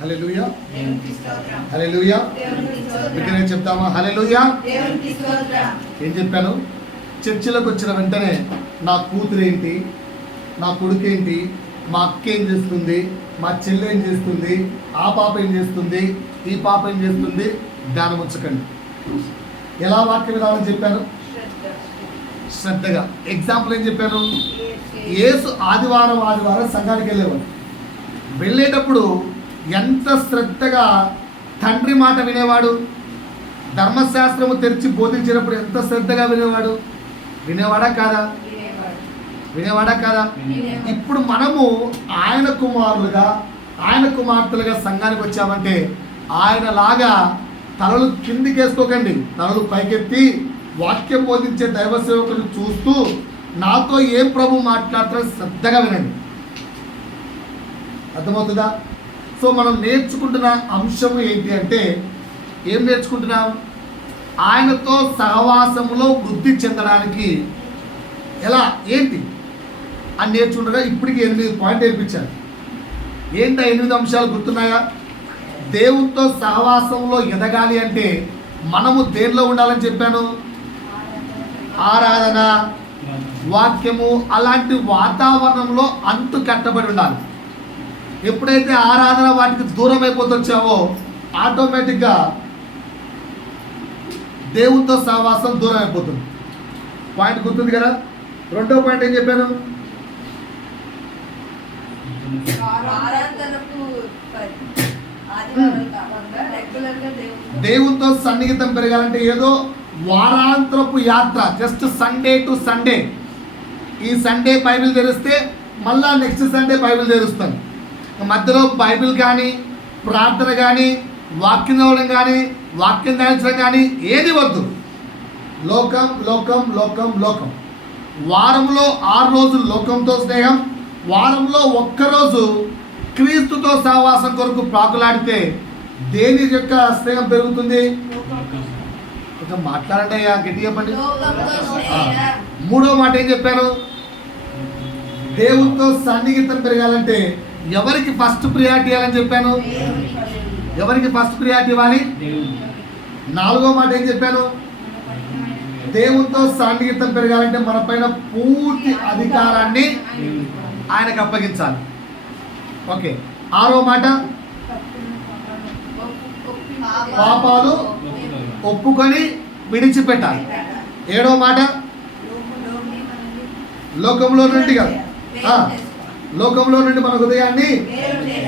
హల్లెలూయా, హల్లెలూయా. బిగ్గరగా చెప్తామా హల్లెలూయా? ఏం చెప్పాను? చర్చిలోకి వచ్చిన వెంటనే నా కూతురు ఏంటి, నా కొడుకు ఏంటి, మా అక్క ఏం చేస్తుంది, మా చెల్లి ఏం చేస్తుంది, ఆ పాప ఏం చేస్తుంది, ఈ పాప ఏం చేస్తుంది, ధ్యానం ఉంచకండి. ఎలా వాక్య విధానం చెప్పాను? శ్రద్ధగా. ఎగ్జాంపుల్ ఏం చెప్పాను? యేసు ఆదివారం సంఘానికి వెళ్ళేవాడు. వెళ్ళేటప్పుడు ఎంత శ్రద్ధగా తండ్రి మాట వినేవాడు. ధర్మశాస్త్రము తెరిచి బోధించినప్పుడు ఎంత శ్రద్ధగా వినేవాడు. వినేవాడా కాదా? ఇప్పుడు మనము ఆయన కుమారులుగా, ఆయన కుమార్తెలుగా సంఘానికి వచ్చామంటే ఆయనలాగా తలలు కిందికి వేసుకోకండి, తలలు పైకెత్తి వాక్యం బోధించే దైవ సేవకులు చూస్తూ నాతో ఏం ప్రభు మాట్లాడతారో శ్రద్ధగా వినండి. అర్థమవుతుందా? సో మనం నేర్చుకుంటున్న అంశం ఏంటి అంటే, ఏం నేర్చుకుంటున్నాం? ఆయనతో సహవాసములో వృద్ధి చెందడానికి ఎలా ఏంటి అని నేర్చుకుంటున్నా. ఇప్పటికి 8 పాయింట్ నేర్పించాను. ఏంటి 8 అంశాలు గుర్తున్నాయా? దేవునితో సహవాసంలో ఎదగాలి అంటే మనము దేనిలో ఉండాలని చెప్పాను? ఆరాధన, వాక్యము, అలాంటి వాతావరణంలో అంతు కట్టబడి ఉండాలి. ఎప్పుడైతే ఆరాధన వాటికి దూరం అయిపోతొచ్చావో ఆటోమేటిక్గా దేవునితో సహవాసం దూరం అయిపోతుంది. పాయింట్ గుర్తుంది కదా? రెండో పాయింట్ ఏం చెప్పాను? దేవునితో సన్నిహితం పెరగాలంటే ఏదో వారాంతరపు యాత్ర, జస్ట్ సండే టు సండే. ఈ సండే బైబిల్ తెరిస్తే మళ్ళా నెక్స్ట్ సండే బైబిల్ తెరుస్తాను. మధ్యలో బైబిల్ కానీ, ప్రార్థన కానీ, వాక్యం చదవడం కానీ, వాక్యం ధ్యానించడం కానీ ఏది వద్దు. లోకం లోకం లోకం లోకం. వారంలో 6 రోజులు లోకంతో స్నేహం, వారంలో ఒక్కరోజు క్రీస్తుతో సహవాసం కొరకు ప్రాకులాడితే దేని యొక్క స్నేహం పెరుగుతుంది? ఇక మాట్లాడండి అయ్యా, గట్టి చెప్పండి. మూడో మాట ఏం చెప్పాను? దేవునితో సన్నిహితం పెరగాలంటే ఎవరికి ఫస్ట్ ప్రియారిటీ ఇవ్వాలని చెప్పాను? ఎవరికి ఫస్ట్ ప్రియారిటీ ఇవ్వాలి? నాలుగో మాట ఏం చెప్పాను? దేవునితో సన్నిహితం పెరగాలంటే మన పైన పూర్తి అధికారాన్ని ఆయనకు అప్పగించాలి. ఓకే. ఆరో మాట పాపాలు ఒప్పుకొని విడిచిపెట్టాలి. ఏడో మాట లోకంలో నుండి కాదు, లోకంలో నుండి మన హృదయాన్ని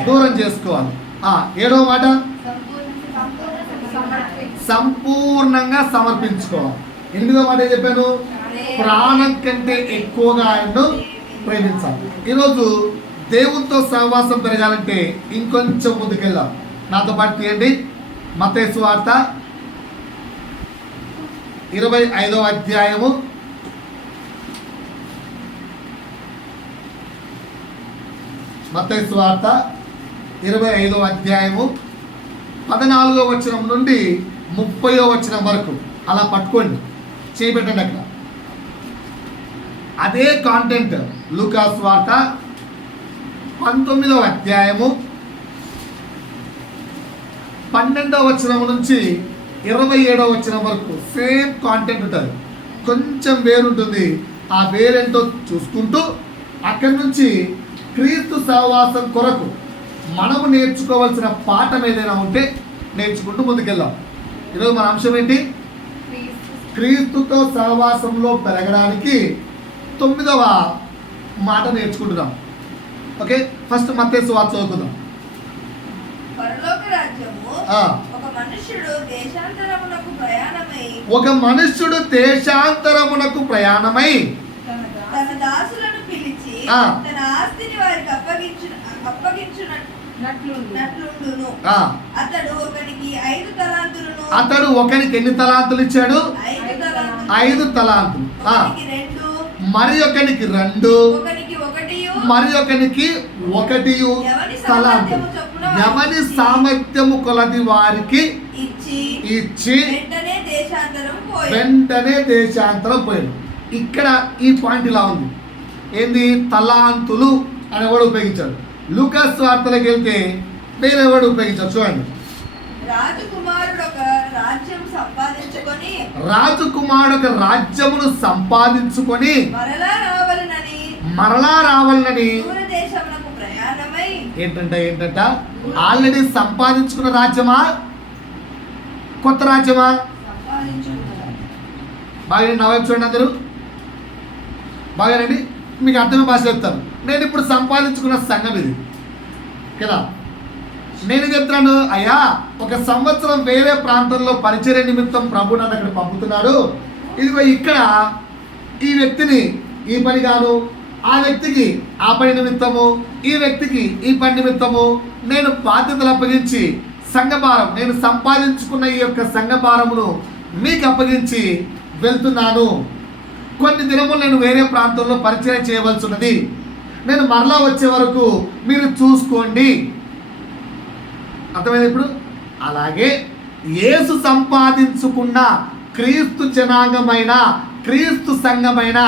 దూరం చేసుకోవాలి. ఏడో మాట సంపూర్ణంగా సమర్పించుకోవాలి. ఎనిమిదో మాట ఏం చెప్పాను? ప్రాణం కంటే ఎక్కువగా ఆయన్ను ప్రేమించాలి. ఈరోజు దేవునితో సహవాసం పెరగాలంటే ఇంకొంచెం ముందుకెళ్దాం. నాతో పాటు తీయండి. మత్తయి సువార్త 25వ అధ్యాయము 25వ అధ్యాయము 14వ వచనం నుండి 30వ వచనం వరకు అలా పట్టుకోండి, చేయబెట్టండి. అక్కడ అదే కాంటెంట్ లూకా సువార్త 19వ అధ్యాయము 12వ వచనం నుంచి 27వ వచనం వరకు సేమ్ కాంటెంట్ ఉంటుంది. కొంచెం వేరుంటుంది. ఆ వేరేంటో చూసుకుంటూ అక్కడి నుంచి క్రీస్తు సహవాసం కొరకు మనము నేర్చుకోవాల్సిన పాఠం ఏదైనా ఉంటే నేర్చుకుంటూ ముందుకెళ్దాం. ఈరోజు మన అంశం ఏంటి? క్రీస్తుతో సహవాసంలో పెరగడానికి 9వ మాట నేర్చుకుంటున్నాం. ఓకే, ఫస్ట్ మత్తయి సువార్త చదువుకుందాం. ఒక మనుష్యుడు దేశాంతరమునకు ప్రయాణమై తన దాసులను పిలిచి తన ఆస్తిని వారికి అప్పగించునట్లుండును. అతడు ఒకనికి ఎన్ని తలాంతులు ఇచ్చాడు? 5 తలాంతులు. మరి ఒకనికి 2, మరి ఒకనికి 1 తలాంతులు. ఎవరి సామర్థ్యము కొలది వారికి ఇచ్చి వెంటనే దేశాంతరం పోయాడు. ఇక్కడ ఈ పాయింట్ ఇలా ఉంది. ఏంది? తలాంతులు అని కూడా ఉపయోగించాడు. లూకా సువార్తలోకి వెళ్తే వేరే వాడు ఉపయోగించారు. చూడండి, రాజకుమారుడు ఒక రాజ్యం సంపాదించుకొని రాజ్యమును సంపాదించుకొని మరలా రావాలని దూరదేశమునకు ప్రయాణమై ఏంటంట ఆల్రెడీ సంపాదించుకున్న రాజ్యమా, కొత్త రాజ్యమా? బాగా నా వైపు చూడండి అందరూ, బాగానండి. మీకు అర్థమే భాష చెప్తాను. నేను ఇప్పుడు సంపాదించుకున్న సంఘం ఇది కదా. నేను చెప్తున్నాను, అయ్యా 1 సంవత్సరం వేరే ప్రాంతంలో పరిచర్య నిమిత్తం ప్రభు నన్ను అక్కడ పంపుతున్నాడు. ఇదిగో ఇక్కడ ఈ వ్యక్తిని ఈ పని గాను, ఆ వ్యక్తికి ఆ పని నిమిత్తము, ఈ వ్యక్తికి ఈ పని నిమిత్తము నేను బాధ్యతలు అప్పగించి సంఘభారం, నేను సంపాదించుకున్న ఈ యొక్క సంఘభారమును మీకు అప్పగించి వెళ్తున్నాను. కొన్ని దినములు నేను వేరే ప్రాంతంలో పరిచయం చేయవలసి ఉన్నది. నేను మరలా వచ్చే వరకు మీరు చూసుకోండి. అర్థమైంది ఇప్పుడు? అలాగే యేసు సంపాదించుకున్న క్రీస్తు జనాంగమైన, క్రీస్తు సంఘమైన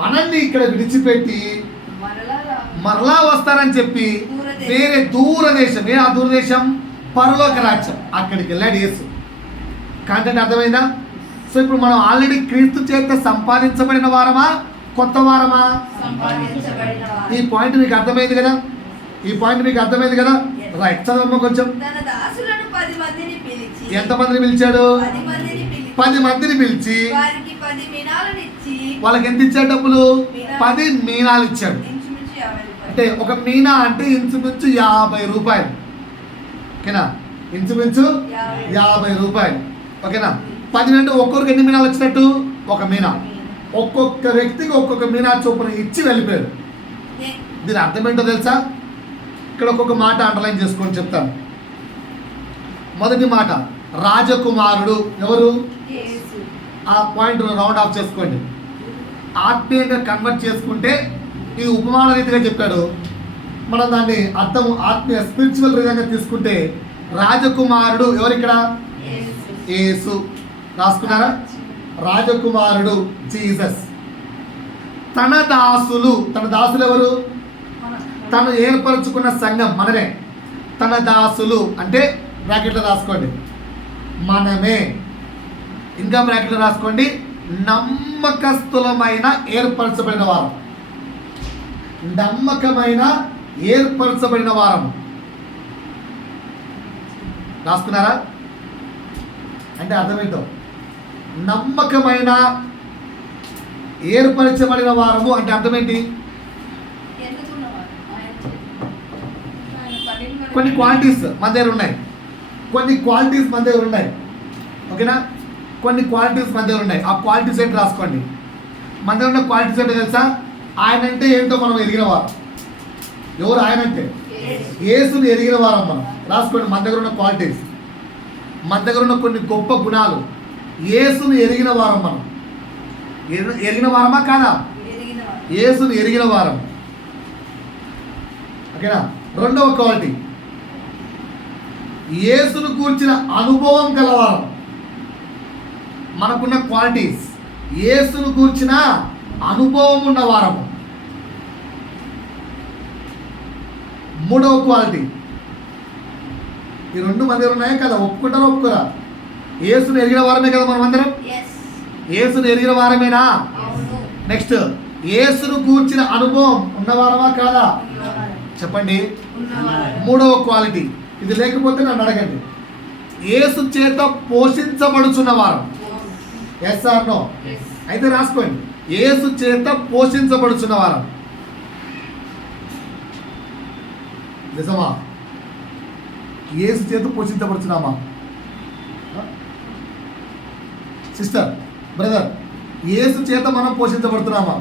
మనల్ని ఇక్కడ విడిచిపెట్టి మరలా వస్తారని చెప్పి వేరే దూరదేశం, ఆ దూరదేశం పరలోక రాజ్యం, అక్కడికి వెళ్ళాడు యేసు. కాంటెంట్ అర్థమైందా? సో ఇప్పుడు మనం ఆల్రెడీ క్రీస్తు చేత సంపాదించబడిన వారమా, కొత్త వారమా? ఈ పాయింట్ మీకు అర్థమైంది కదా? రైట్, చదవమ్మా కొంచెం. ఎంతమందిని పిలిచాడు? 10 మందిని పిలిచి వాళ్ళకి ఎంత ఇచ్చాడు? డబ్బులు 10 మీనాలు ఇచ్చాడు. అంటే ఒక మీనా అంటే ఇంచుమించు 50 రూపాయలు. ఓకేనా? ఇంచుమించు 50 రూపాయలు. ఓకేనా? 10 అంటే ఒక్కొక్కరికి ఎన్ని మీనాలు వచ్చినట్టు? 1 మీనా. ఒక్కొక్క వ్యక్తికి ఒక్కొక్క మీనా చొప్పున ఇచ్చి వెళ్ళిపోయాడు. దీని అర్థం ఏంటో తెలుసా? ఇక్కడ ఒక్కొక్క మాట అండర్లైన్ చేసుకొని చెప్తాను. మొదటి మాట, రాజకుమారుడు ఎవరు? ఆ పాయింట్ రౌండ్ ఆఫ్ చేసుకోండి. ఆత్మీయంగా కన్వర్ట్ చేసుకుంటే ఇది ఉపమాన రీతిగా చెప్పాడు. మనం దాన్ని అర్థం ఆత్మీయ స్పిరిచువల్ రీతిగా తీసుకుంటే రాజకుమారుడు ఎవరు ఇక్కడ? యేసు. రాసుకున్నారా? రాజకుమారుడు జీసస్. తన దాసులు ఎవరు? తను ఏర్పరచుకున్న సంఘం మనమే. తన దాసులు అంటే బ్రాకెట్లో రాసుకోండి, మనమే. ఇంకా బ్రాకెట్లో రాసుకోండి, నమ్మకస్తులమైన ఏర్పరచబడిన వారం. నమ్మకమైన ఏర్పరచబడిన వారం రాసుకున్నారా? అంటే అర్థమేంటో, నమ్మకమైన ఏర్పరచబడిన వారము అంటే అర్థమేంటి? కొన్ని క్వాలిటీస్ మన దగ్గర ఉన్నాయి. ఓకేనా? కొన్ని క్వాలిటీస్ మన దగ్గర ఉన్నాయి. ఆ క్వాలిటీస్ ఏంటి రాసుకోండి. మన దగ్గర ఉన్న క్వాలిటీస్ ఏంటో తెలుసా? ఆయన అంటే ఏంటో మనం ఎరిగిన వారం. ఎవరు ఆయన అంటే? యేసుని ఎరిగిన వారం మనం. రాసుకోండి మన దగ్గర ఉన్న క్వాలిటీస్. మన దగ్గర ఉన్న కొన్ని గొప్ప గుణాలు. యేసుని ఎరిగిన వారం మనం. ఎరిగిన వారమా కాదా? యేసుని ఎరిగిన వారం. ఓకేనా? రెండవ క్వాలిటీ, యేసును కూర్చిన అనుభవం గలవారం. మనకున్న క్వాలిటీస్, యేసును కూర్చిన అనుభవం ఉన్న వారము. మూడవ క్వాలిటీ, ఈ 2 మంది ఉన్నాయా కదా? ఒప్పుకుంటారా ఒప్పుకోరా? యేసును ఎరిగిన వారమే కదా మనం అందరం? యేసును ఎరిగిన వారమేనా? నెక్స్ట్, యేసును కూర్చిన అనుభవం ఉన్నవారమా కాదా? చెప్పండి. మూడవ క్వాలిటీ, ఇది లేకపోతే నన్ను అడగండి. యేసు చేత పోషించబడుచున్న వారం. Yes or no? అయితే రాసుకోండి, యేసు చేత పోషించబడుచున్న వారం. నిజమా? యేసు చేత పోషించబడుచున్నామా? సిస్టర్, బ్రదర్, యేసు చేత మనం పోషించబడుతున్నామా?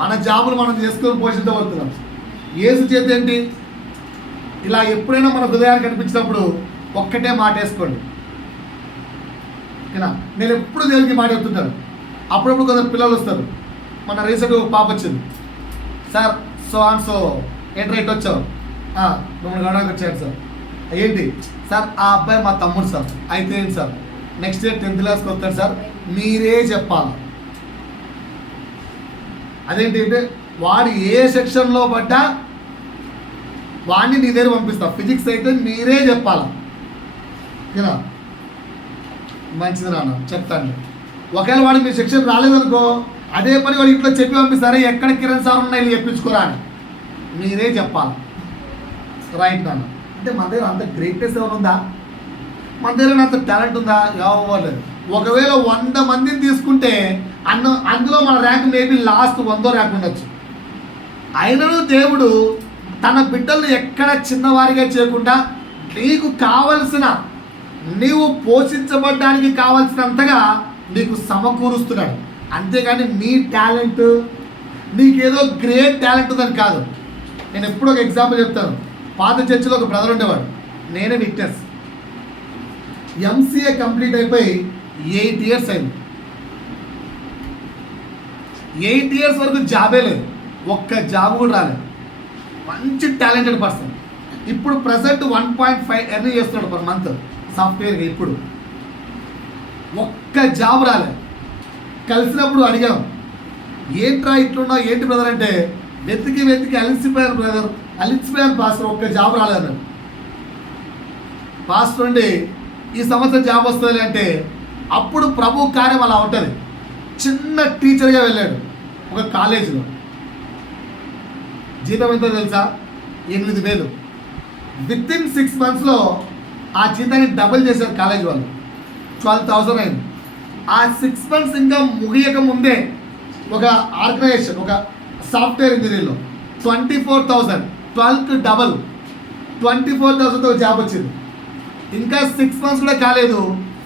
మన జాబులు మనం చేసుకొని పోషించబడుతున్నాం. యేసు చేత ఏంటి? ఇలా ఎప్పుడైనా మన హృదయానికి కనిపించినప్పుడు ఒక్కటే మాట వేసుకోండి. ఓకేనా? నేను ఎప్పుడు దేవునికి మాట చెప్తుంటాను. అప్పుడప్పుడు కొందరు పిల్లలు వస్తారు. మన రీసెంట్గా ఒక పాప వచ్చింది. సార్ సో అండ్ సో ఏంటి ఇటు వచ్చావు? మిమ్మల్ని గడవడానికి వచ్చాడు సార్. ఏంటి సార్? ఆ అబ్బాయి మా తమ్ముడు సార్. అయితే ఏంటి సార్? నెక్స్ట్ ఇయర్ 10th క్లాస్కి వస్తాడు సార్, మీరే చెప్పాలి. అదేంటి అంటే వాడు ఏ సెక్షన్లో పడ్డా వాడిని నీ దగ్గర పంపిస్తా. ఫిజిక్స్ అయితే మీరే చెప్పాలి. ఓకేనా? మంచిది నాన్న, చెప్తాను. ఒకవేళ వాడికి మీ సెక్షన్ రాలేదనుకో, అదే పని వాడు ఇంట్లో చెప్పి పంపిస్తారే, ఎక్కడ కిరణ్ సార్ ఉన్నాయి వీళ్ళు చెప్పించుకోరా అని మీరే చెప్పాలి. రైట్ నాన్న. అంటే మన దగ్గర అంత గ్రేట్నెస్ ఏమైనా ఉందా? మన దగ్గర అంత టాలెంట్ ఉందా? ఎవరు. ఒకవేళ 100 మందిని తీసుకుంటే అందులో మన ర్యాంక్ మేబీ లాస్ట్ 100 ర్యాంక్ ఉండొచ్చు. అయినను దేవుడు తన బిడ్డలను ఎక్కడ చిన్నవారిగా చేయకుండా నీకు కావలసిన, నీవు పోషించబడ్డానికి కావలసినంతగా నీకు సమకూరుస్తున్నాడు. అంతేగాని నీ టాలెంట్ నీకేదో గ్రేట్ టాలెంట్ ఉందని కాదు. నేను ఎప్పుడు ఒక ఎగ్జాంపుల్ చెప్తాను. పాత చర్చిలో ఒక బ్రదర్ ఉండేవాడు, నేనే విట్నెస్. ఎంసీఏ కంప్లీట్ అయిపోయి 8 years అయింది. 8 years వరకు జాబే లేదు, ఒక్క జాబ్ కూడా రాలేదు. మంచి టాలెంటెడ్ పర్సన్. ఇప్పుడు ప్రజెంట్ 1.5 ఎర్న్ చేస్తున్నాడు పర్ మంత్ సాఫ్ట్వేర్గా. ఇప్పుడు ఒక్క జాబ్ రాలేదు. కలిసినప్పుడు అడిగాం, ఏంట్రా ఇట్లున్నావు, ఏంటి బ్రదర్ అంటే, వెతికి అలిసిపోయారు బ్రదర్, అలిసిపోయారు పాస్టర్, ఒక్క జాబ్ రాలేదు. పాస్టర్ అండి ఈ సంవత్సరం జాబ్ వస్తుంది అంటే, అప్పుడు ప్రభు కార్యం అలా ఉంటుంది. చిన్న టీచర్గా వెళ్ళాడు ఒక కాలేజీలో. జీతం ఎంతో తెలుసా? 8,000. వితిన్ 6 monthsలో ఆ జీతాన్ని డబుల్ చేశారు కాలేజ్ వాళ్ళు. 12,000 అయింది. ఆ 6 months ఇంకా ముగియక ముందే ఒక ఆర్గనైజేషన్, ఒక సాఫ్ట్వేర్ ఇంజనీర్లో 24,000, 12కి డబల్ 24,000తో జాబ్ వచ్చింది. ఇంకా 6 months కూడా కాలేదు,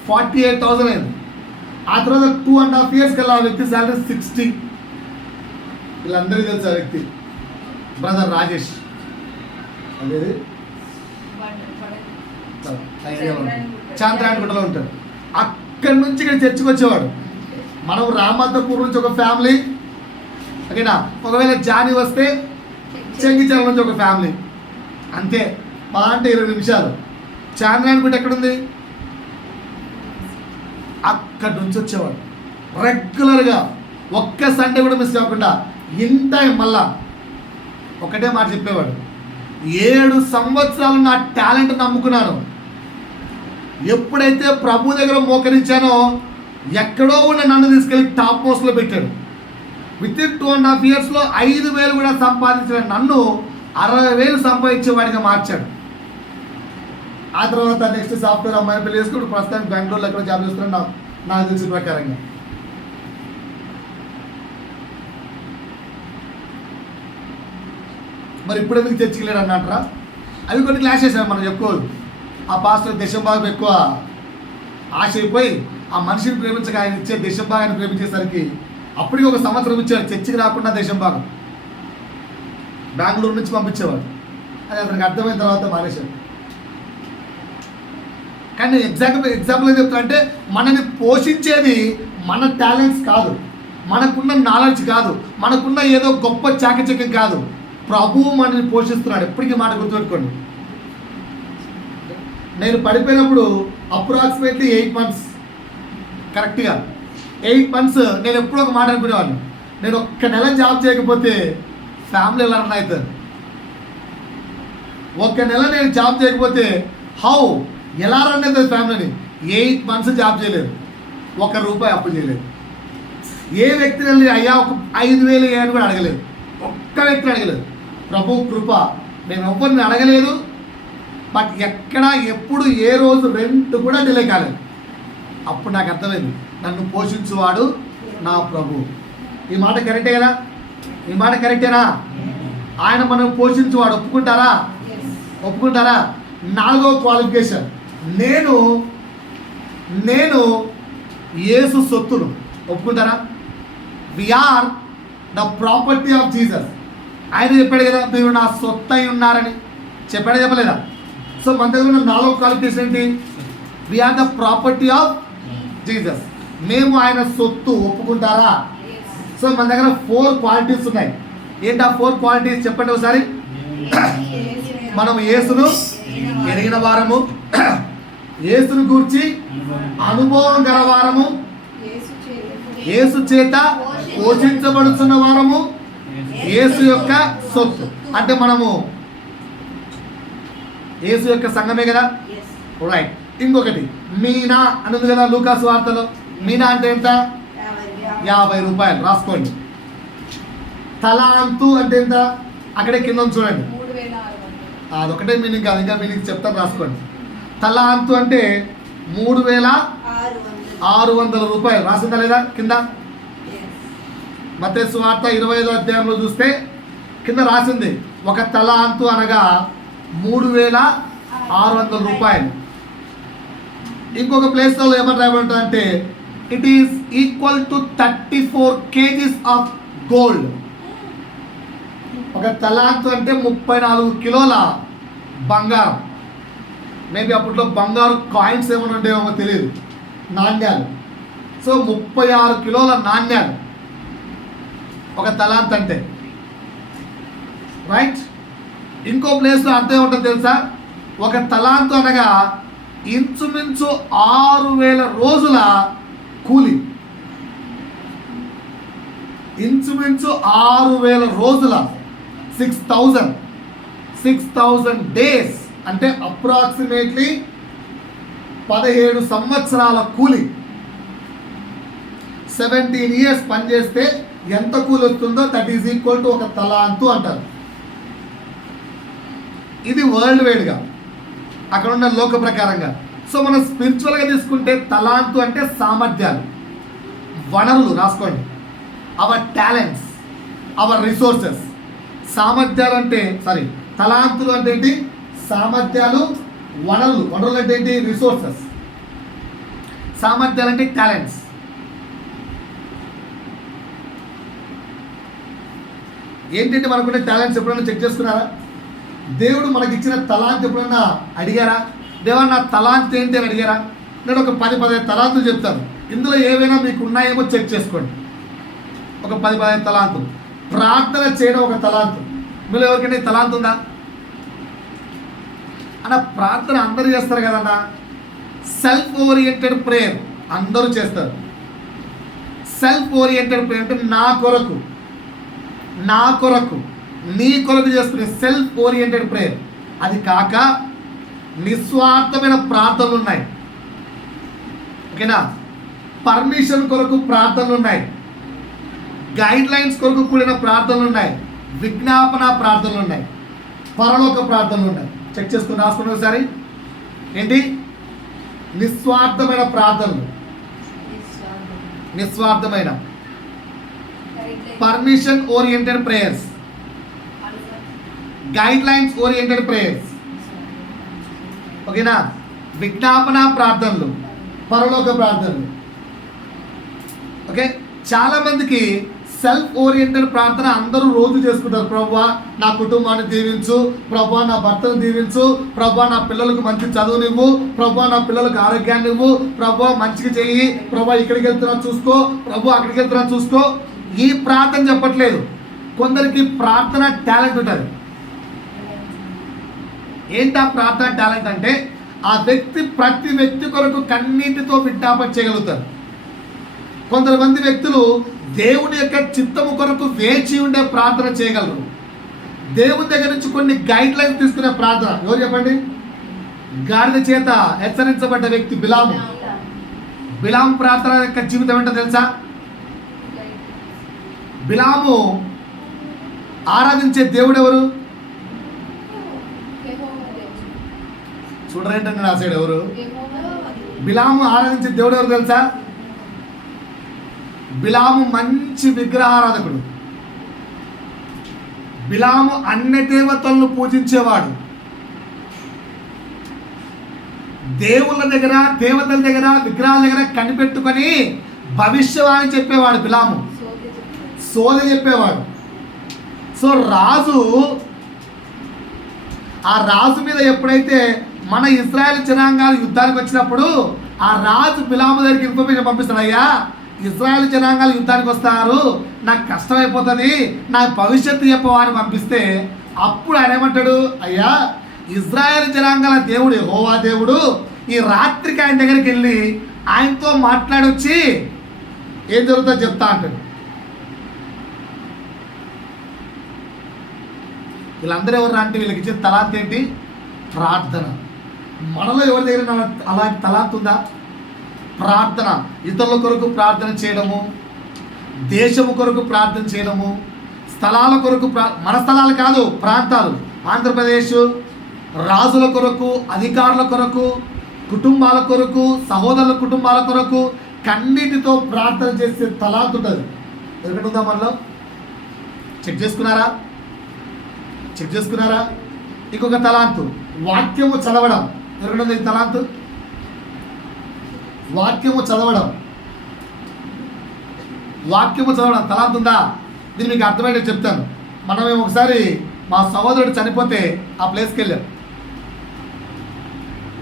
48,000 అయింది. ఆ తర్వాత 2.5 years కల్లా ఆ వ్యక్తి శాలరీ 60. వీళ్ళందరికీ తెలుసు ఆ వ్యక్తి, బ్రదర్ రాజేష్. అదేది చాంద్రాయణగుట్టలో ఉంటాడు. అక్కడి నుంచి ఇక్కడ చర్చకు వచ్చేవాడు. మనం రామంతపూర్ నుంచి ఒక ఫ్యామిలీ, ఓకేనా? ఒకవేళ జాని వస్తే చెంగిచర్ల నుంచి ఒక ఫ్యామిలీ, అంతే. మా అంటే 20 నిమిషాలు. చాంద్రాయణగుట్ట ఎక్కడుంది? అక్కడి నుంచి వచ్చేవాడు రెగ్యులర్గా, ఒక్క సండే కూడా మిస్ కాకుండా. ఇంత మళ్ళా ఒకటే మాట చెప్పేవాడు, 7 సంవత్సరాలు నా టాలెంట్ నమ్ముకున్నాను. ఎప్పుడైతే ప్రభు దగ్గర మోకరించానో ఎక్కడో ఉన్న నన్ను తీసుకెళ్ళి టాప్ మోస్ట్లో పెట్టాడు. వితిన్ 2.5 yearsలో 5,000 కూడా సంపాదించిన నన్ను 60,000 సంపాదించేవాడిగా మార్చాడు. ఆ తర్వాత నెక్స్ట్ సాఫ్ట్వేర్ అమ్మాయిని పెళ్లి చేసుకుంటూ ప్రస్తుతానికి బెంగళూరులో ఎక్కడ జాబ్ చేస్తున్నాడు నాకు తెలిసిన ప్రకారంగా. మరి ఇప్పుడు ఎందుకు చర్చికి లేడు అన్నట్రా? అవి కొన్ని క్లాస్ చేశారు, మనం చెప్పుకోవాలి. ఆ పాస్టర్ దేశంబాబు ఎక్కువ ఆశ అయిపోయి ఆ మనిషిని ప్రేమించక ఆయన ఇచ్చే దేశంబాగాన్ని ప్రేమించేసరికి అప్పటికి 1 సంవత్సరం ఇచ్చాడు చర్చికి రాకుండా. దేశంబాగు బెంగళూరు నుంచి పంపించేవాడు. అది అతనికి అర్థమైన తర్వాత మానేశాడు. కానీ ఎగ్జాంపుల్ ఏం చెప్తా అంటే, మనని పోషించేది మన టాలెంట్స్ కాదు, మనకున్న నాలెడ్జ్ కాదు, మనకున్న ఏదో గొప్ప చాకచక్యం కాదు. ప్రభువు మనల్ని పోషిస్తున్నాడు. ఎప్పటికీ మాట గుర్తుపెట్టుకోండి. నేను పడిపోయినప్పుడు అప్రాక్సిమేట్లీ 8 months, కరెక్ట్గా 8 months నేను ఎప్పుడూ ఒక మాట అనుకునేవాడిని, నేను ఒక్క నెల జాబ్ చేయకపోతే ఫ్యామిలీ ఎలా రన్ అవుతుంది. ఒక్క నెల నేను జాబ్ చేయకపోతే ఎలా రన్ అవుతుంది ఫ్యామిలీని. 8 months జాబ్ చేయలేదు, ₹1 అప్పు చేయలేదు. ఏ వ్యక్తిని వెళ్ళి అయ్యా ఒక 5,000 అని కూడా అడగలేదు, ఒక్క వ్యక్తిని అడగలేదు. ప్రభు కృప. నేను ఎవరిని అడగలేదు, బట్ ఎక్కడ ఎప్పుడు ఏ రోజు రెంట్ కూడా డిలే కాలేదు. అప్పుడు నాకు అర్థమైంది, నన్ను పోషించువాడు నా ప్రభు. ఈ మాట కరెక్టే కదా? ఈ మాట కరెక్టేనా? ఆయన మనం పోషించువాడు. ఒప్పుకుంటారా? 4వ క్వాలిఫికేషన్, నేను యేసు సొత్తును. ఒప్పుకుంటారా? We are the property of Jesus. ఆయన చెప్పాడు కదా, మీరు నా సొత్తు అయి ఉన్నారని చెప్పాడా చెప్పలేదా? సో మన దగ్గర ఉన్న 4వ క్వాలిఫికేషన్ ఏంటి? We are the property of Jesus. మేము ఆయన సొత్తు. ఒప్పుకుంటారా? సో మన దగ్గర 4 క్వాలిటీస్ ఉన్నాయి. ఏంటి ఆ 4 క్వాలిటీస్ చెప్పండి ఒకసారి. మనం యేసును ఎరిగిన వారము, యేసును గూర్చి అనుభవం గల వారము, యేసు చేత పోషించబడుతున్న వారము, యేసు యొక్క సొత్తు. అంటే మనము యేసు యొక్క సంఘమే కదా. Yes. రైట్. ఇంకొకటి మీనా అని ఉంది కదా లూకాసు వార్తలో. మీనా అంటే ఎంత? 50 రూపాయలు. రాసుకోండి. తలాంతు అంటే ఎంత? అక్కడే కింద ఉంది చూడండి. 3600. అదొకటే మీనింగ్ కాదు, ఇంకా మీనింగ్ చెప్తాను, రాసుకోండి. తలాంతు అంటే 3600 రూపాయలు. రాసిందా లేదా కింద? Yes. మత్తయి సువార్త 25వ అధ్యాయంలో చూస్తే కింద రాసింది ఒక తలాంతు అనగా 3600 రూపాయలు. ఇంకొక ప్లేస్లో ఏమని రాయబడి అంటే it is equal to 34 kgs of gold. ఒక తలాంతు అంటే 34 కిలోల బంగారం. మేబీ అప్పట్లో బంగారు కాయిన్స్ ఏమైనా ఉండేవేమో తెలియదు, నాణ్యాలు. సో 36 కిలోల నాణ్యాలు ఒక తలాంత్ అంటే. రైట్. ఇంకో ప్లేస్లో అర్థం ఏముంటుంది తెలుసా? ఒక తలాంతు అనగా ఇంచుమించు 6000 రోజుల కూలి. ఇంచుమించు 6000 రోజుల 6000 డేస్ అంటే అప్రాక్సిమేట్లీ 17 సంవత్సరాల కూలి. 17 ఇయర్స్ పనిచేస్తే ఎంత కూలి వస్తుందో దట్ ఈజ్ ఈక్వల్ టు ఒక తలాంతు అంటారు. ఇది వరల్డ్ వైడ్గా, అక్కడ ఉన్న లోక ప్రకారంగా. సో మనం స్పిరిచువల్గా తీసుకుంటే తలాంతు అంటే సామర్థ్యాలు, వనరులు. రాసుకోండి. Our talents, our resources. సామర్థ్యాలు అంటే తలాంతులు అంటే ఏంటి? సామర్థ్యాలు. వనరులు, వనరులు అంటే ఏంటి? రిసోర్సెస్. సామర్థ్యాలు అంటే టాలెంట్స్. ఏంటంటే మనకున్న టాలెంట్స్ ఎప్పుడైనా చెక్ చేసుకున్నారా? దేవుడు మనకి ఇచ్చిన తలాంత్ ఎప్పుడైనా అడిగారా? దేవా నా తలాంత్ ఏంటి అని అడిగారా? నేను ఒక 10-15 తలాంతులు చెప్తాను, ఇందులో ఏవైనా మీకు ఉన్నాయేమో చెక్ చేసుకోండి. ఒక 10-15 తలాంతులు. ప్రార్థన చేయడం ఒక తలాంతు. మీలో ఎవరికైనా తలాంత్ ఉందా అన్న? ప్రార్థన అందరూ చేస్తారు కదన్నా. సెల్ఫ్ ఓరియంటెడ్ ప్రేయర్ అందరూ చేస్తారు. సెల్ఫ్ ఓరియంటెడ్ ప్రేయర్ అంటే నా కొరకు, నీ కొరకు చేసుకునే సెల్ఫ్ ఓరియంటెడ్ ప్రేయర్. అది కాక నిస్వార్థమైన ప్రార్థనలు ఉన్నాయి. ఓకేనా? పర్మిషన్ కొరకు ప్రార్థనలు ఉన్నాయి, గైడ్ లైన్స్ కొరకు కూడిన ప్రార్థనలు ఉన్నాయి, విజ్ఞాపన ప్రార్థనలు ఉన్నాయి, పరలోక ప్రార్థనలు ఉన్నాయి. చెక్ చేసుకుని రాసుకుని ఒకసారి. ఏంటి? నిస్వార్థమైన ప్రార్థనలు, నిస్వార్థమైన permission oriented prayers, guidelines oriented prayers. ఓకేనా? విజ్ఞాపన ప్రార్థనలు, పరలోక ప్రార్థనలు. ఓకే. చాలా మందికి సెల్ఫ్ ఓరియంటెడ్ ప్రార్థన అందరూ రోజు చేసుకుంటారు. ప్రభువా నా కుటుంబాన్ని దీవించు, ప్రభువా నా భర్తను దీవించు, ప్రభువా నా పిల్లలకు మంచి చదువునివ్వు, ప్రభువా నా పిల్లలకు ఆరోగ్యాన్ని ఇవ్వు, ప్రభువా మంచిగా చెయ్యి, ప్రభువా ఇక్కడికి వెళ్తున్నా చూసుకో, ప్రభువా అక్కడికి వెళ్తున్నా చూసుకో. ఈ ప్రార్థన చెప్పట్లేదు. కొందరికి ప్రార్థన టాలెంట్ ఉంటుంది. ఏంటి ఆ ప్రార్థన టాలెంట్ అంటే ఆ వ్యక్తి ప్రతి వ్యక్తి కొరకు కన్నీటితో విజ్ఞాపన చేయగలుగుతారు. కొంతమంది వ్యక్తులు దేవుని యొక్క చిత్తము కొరకు వేచి ఉండే ప్రార్థన చేయగలరు. దేవుని దగ్గర నుంచి కొన్ని గైడ్ లైన్స్ తీసుకునే ప్రార్థన. ఎవరు చెప్పండి? గాడిద చేత హెచ్చరించబడ్డ వ్యక్తి బిలాము. బిలాము ప్రార్థన యొక్క జీవితం ఏంటో తెలుసా? బిలాము ఆరాధించే దేవుడు ఎవరు? చూడరేంటండి నా సైడ్ ఎవరు? బిలాము ఆరాధించే దేవుడు ఎవరు తెలుసా? బిలాము మంచి విగ్రహారాధకుడు. బిలాము అన్ని దేవతలను పూజించేవాడు. దేవుళ్ళ దగ్గర, దేవతల దగ్గర, విగ్రహాల దగ్గర కనిపెట్టుకొని భవిష్యవాణి చెప్పేవాడు బిలాము. సోది చెప్పేవాడు. సో ఆ రాజు మీద ఎప్పుడైతే మన ఇజ్రాయెల్ జనాంగాలు యుద్ధానికి వచ్చినప్పుడు ఆ రాజు బిలాము దగ్గరికి ఇన్ఫర్మేషన్ పంపిస్తాడు. అయ్యా ఇజ్రాయెల్ జనాంగాలు యుద్ధానికి వస్తారు, నాకు కష్టమైపోతుంది, నాకు భవిష్యత్తు చెప్పవా అని పంపిస్తే అప్పుడు ఆయన ఏమంటాడు? అయ్యా ఇజ్రాయెల్ జనాంగాల దేవుడు యెహోవా దేవుడు ఈ రాత్రికి ఆయన దగ్గరికి వెళ్ళి ఆయనతో మాట్లాడొచ్చి ఏం జరుగుతుందో చెప్తా అంటాడు. వీళ్ళందరూ ఎవరు అంటే వీళ్ళకి ఇచ్చే తలాంత్ ఏంటి? ప్రార్థన. మనలో ఎవరి దగ్గర అలాంటి తలాంత్ ఉందా? ప్రార్థన. ఇతరుల కొరకు ప్రార్థన చేయడము, దేశము కొరకు ప్రార్థన చేయడము, స్థలాల కొరకు మన స్థలాలు కాదు, ప్రాంతాలు, ఆంధ్రప్రదేశ్, రాజుల కొరకు, అధికారుల కొరకు, కుటుంబాల కొరకు, సహోదరుల కుటుంబాల కొరకు కన్నీటితో ప్రార్థన చేసే తలాంత్ ఉంటుంది. ఎక్కడ ఉందా మనలో? చెక్ చేసుకున్నారా? ఇంకొక తలాంతు వాక్యము చదవడం. ఎక్కడ ఈ తలాంతు? వాక్యము చదవడం తలాంత్ ఉందా? దీన్ని మీకు అర్థమయ్యేది చెప్తాను. మేము ఒకసారి మా సహోదరుడు చనిపోతే ఆ ప్లేస్కి వెళ్ళాం.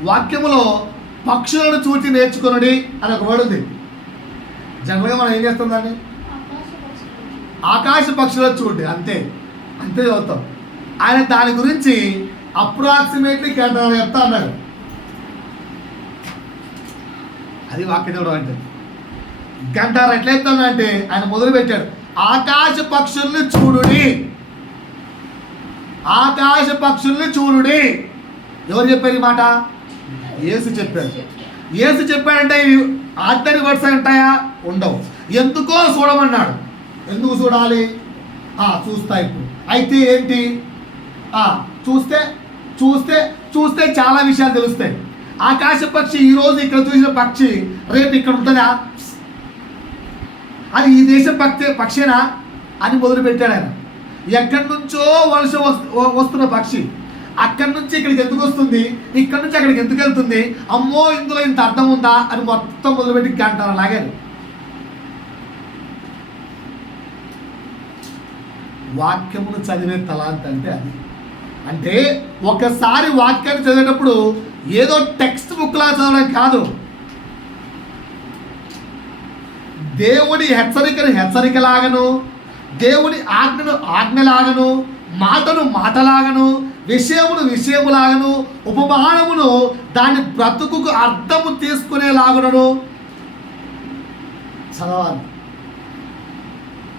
వాక్యములో పక్షులను చూచి నేర్చుకొనుడి అని ఒక వర్డ్ ఉంది. జనరల్గా మనం ఏం చేస్తాం దాన్ని? ఆకాశ పక్షులను చూడండి, అంతే చదువుతాం. ఆయన దాని గురించి అప్రాక్సిమేట్లీ గంటన్నర చెప్తా అన్నాడు. అది వాక్య చదవడం అంటే. గంటన్నర ఎట్లా చెప్తాను అంటే ఆయన మొదలు పెట్టాడు, ఆకాశ పక్షుల్ని చూడుడి. ఎవరు చెప్పారు ఈ మాట? యేసు చెప్పాడంటే ఆర్డినరీ వర్డ్స్ ఉంటాయా? ఉండవు. ఎందుకో చూడమన్నాడు. ఎందుకు చూడాలి? చూస్తా ఇప్పుడు. అయితే ఏంటి? చూస్తే చాలా విషయాలు తెలుస్తాయి. ఆకాశ పక్షి ఈరోజు ఇక్కడ చూసిన పక్షి రేపు ఇక్కడ ఉంటుందా? అది ఈ దేశం పక్షేనా అని మొదలుపెట్టాడు ఆయన. ఎక్కడి నుంచో వలస వస్తున్న పక్షి అక్కడి నుంచి ఇక్కడికి ఎందుకు వస్తుంది, ఇక్కడి నుంచి అక్కడికి ఎందుకు వెళ్తుంది, అమ్మో ఇందులో ఇంత అర్థం ఉందా అని మొత్తం మొదలుపెట్టి గంటన్నర లాగారు. వాక్యమును చదివే తలాంత్ అంటే అది. అంటే ఒకసారి వాక్యాన్ని చదివేటప్పుడు ఏదో టెక్స్ట్ బుక్లా చదవడం కాదు, దేవుడి హెచ్చరికలాగను, దేవుడి ఆజ్ఞలాగను, మాటలాగను, విషయములాగను, ఉపమానమును దాని బ్రతుకుకు అర్థము తీసుకునేలాగను చదవాలి.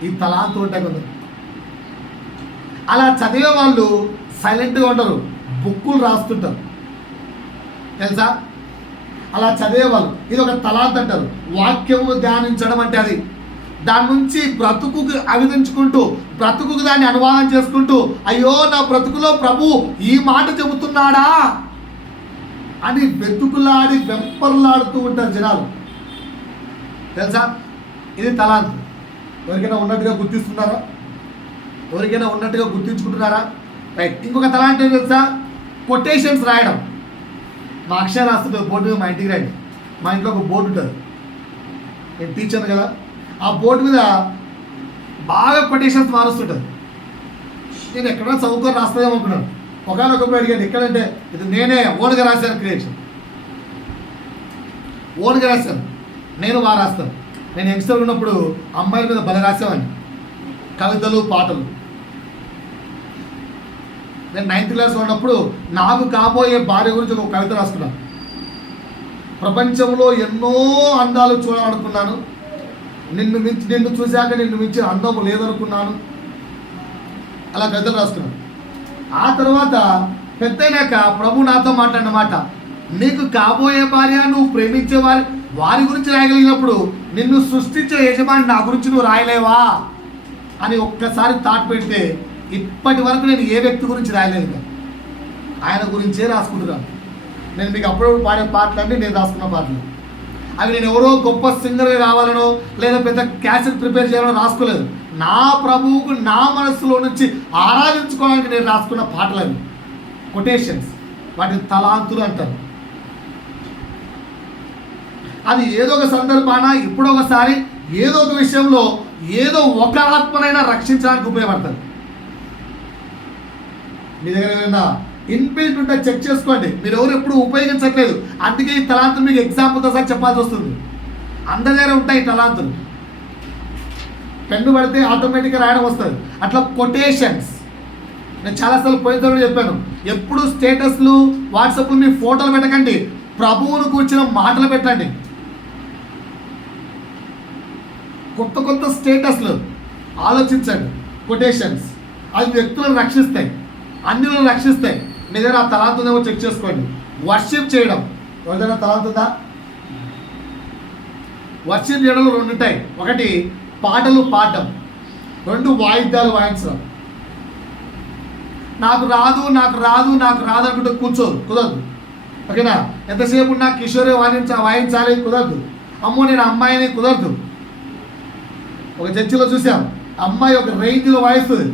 ఈ తలాంతు ఉంటాయి కొందరు. అలా చదివే వాళ్ళు సైలెంట్గా ఉంటారు, బుక్కులు రాస్తుంటారు తెలుసా? అలా చదివేవాళ్ళు ఇది ఒక తలాంత్ అంటారు. వాక్యము ధ్యానించడం అంటే అది. దాని నుంచి బ్రతుకుకు అవిధించుకుంటూ, బ్రతుకుకు దాన్ని అనువాదం చేసుకుంటూ, అయ్యో నా బ్రతుకులో ప్రభు ఈ మాట చెబుతున్నాడా అని వెతుకులాడి వెంపర్లాడుతూ ఉంటారు జనాలు తెలుసా? ఇది తలాంత్. ఎవరికైనా ఉన్నట్టుగా గుర్తిస్తున్నారా? ఎవరికైనా ఉన్నట్టుగా గుర్తించుకుంటున్నారా? రైట్. ఇంకొక తలాంత్ ఏంటి తెలుసా? కొటేషన్స్ రాయడం. మా అక్షర రాస్తుంటుంది బోర్డు మీద. మా ఇంటికి రండి, మా ఇంట్లో ఒక బోర్డు ఉంటుంది, నేను టీచర్ని కదా. ఆ బోర్డు మీద బాగా కొటేషన్స్ మారుస్తుంటుంది. నేను ఎక్కడైనా చదువుకొని రాస్తాదేమో అనుకున్నాను. ఒకనొకప్పుడు అడిగాను ఎక్కడంటే, ఇది నేనే ఓన్గా రాశాను, క్రియేషన్ ఓన్గా రాశాను, నేను బాగా రాస్తాను. నేను యంగ్స్టర్ ఉన్నప్పుడు అమ్మాయిల మీద భలే రాసేవాడిని, కవితలు, పాటలు. నేను 9th క్లాస్లో ఉన్నప్పుడు నాకు కాబోయే భార్య గురించి ఒక కవిత రాసుకున్నాను. ప్రపంచంలో ఎన్నో అందాలు చూడాలనుకున్నాను, నిన్ను చూశాక నిన్ను మించిన అందము లేదనుకున్నాను, అలా కవితలు రాసుకున్నాను. ఆ తర్వాత పెద్దయినాక ప్రభు నాతో మాట్లాడిన మాట, నీకు కాబోయే భార్య, నువ్వు ప్రేమించే వారి గురించి రాయగలిగినప్పుడు నిన్ను సృష్టించే యజమాని నా గురించి నువ్వు రాయలేవా అని ఒక్కసారి థాట్ పెడితే ఇప్పటి వరకు నేను ఏ వ్యక్తి గురించి రాయలేదు, ఆయన గురించే రాసుకుంటున్నాను. నేను మీకు అప్పుడప్పుడు పాడే పాటలన్నీ నేను రాసుకున్న పాటలు. అవి నేను ఎవరో గొప్ప సింగర్గా కావాలనో లేదా పెద్ద క్యాసెట్ ప్రిపేర్ చేయాలనో రాసుకోలేదు. నా ప్రభువుకు నా మనస్సులో నుంచి ఆరాధించుకోవడానికి నేను రాసుకున్న పాటలు అవి కొటేషన్స్. వాటిని తలాంతులు అంటారు. అది ఏదో ఒక సందర్భాన ఎప్పుడో ఒకసారి ఏదో ఒక విషయంలో ఏదో ఒక ఆత్మనైనా రక్షించడానికి ఉపయోగపడుతుంది. మీ దగ్గర ఏమైనా ఇన్బిల్ట్ ఉంటే చెక్ చేసుకోండి. మీరు ఎవరు ఎప్పుడు ఉపయోగించట్లేదు, అందుకే ఈ తలాంతులు మీకు ఎగ్జాంపుల్తో సార్ చెప్పాల్సి వస్తుంది. అందరి దగ్గర ఉంటాయి తలాంతులు. పెన్ను పడితే ఆటోమేటిక్గా రాయడం వస్తుంది. అట్లా కొటేషన్స్ నేను చాలాసార్లు పోయిన చెప్పాను, ఎప్పుడు స్టేటస్లు వాట్సాప్లు మీ ఫోటోలు పెట్టకండి, ప్రభువును కూర్చిన మాటలు పెట్టండి. కొత్త కొత్త స్టేటస్లు ఆలోచించండి. కొటేషన్స్ అవి వ్యక్తులను రక్షిస్తాయి, అన్యులను రక్షిస్తాయి, మీ దగ్గర ఆ తలాంత్ ఉందేమో చెక్ చేసుకోండి. వర్షిప్ చేయడం, ఎవరిదైనా తలాంత్ ఉందా? వర్షిప్ చేయడంలో 2 ఉంటాయి. ఒకటి పాటలు పాడడం, 2 వాయిద్యాలు వాయించడం. నాకు రాదు అనుకుంటే కూర్చోదు, కుదరదు. ఓకేనా? ఎంతసేపు నా కిషోరే వాయించాలి, కుదరదు. అమ్మో నేను అమ్మాయిని, కుదరదు. ఒక చర్చిలో చూసాం, అమ్మాయి ఒక రేంజ్లో వాయిస్తుంది.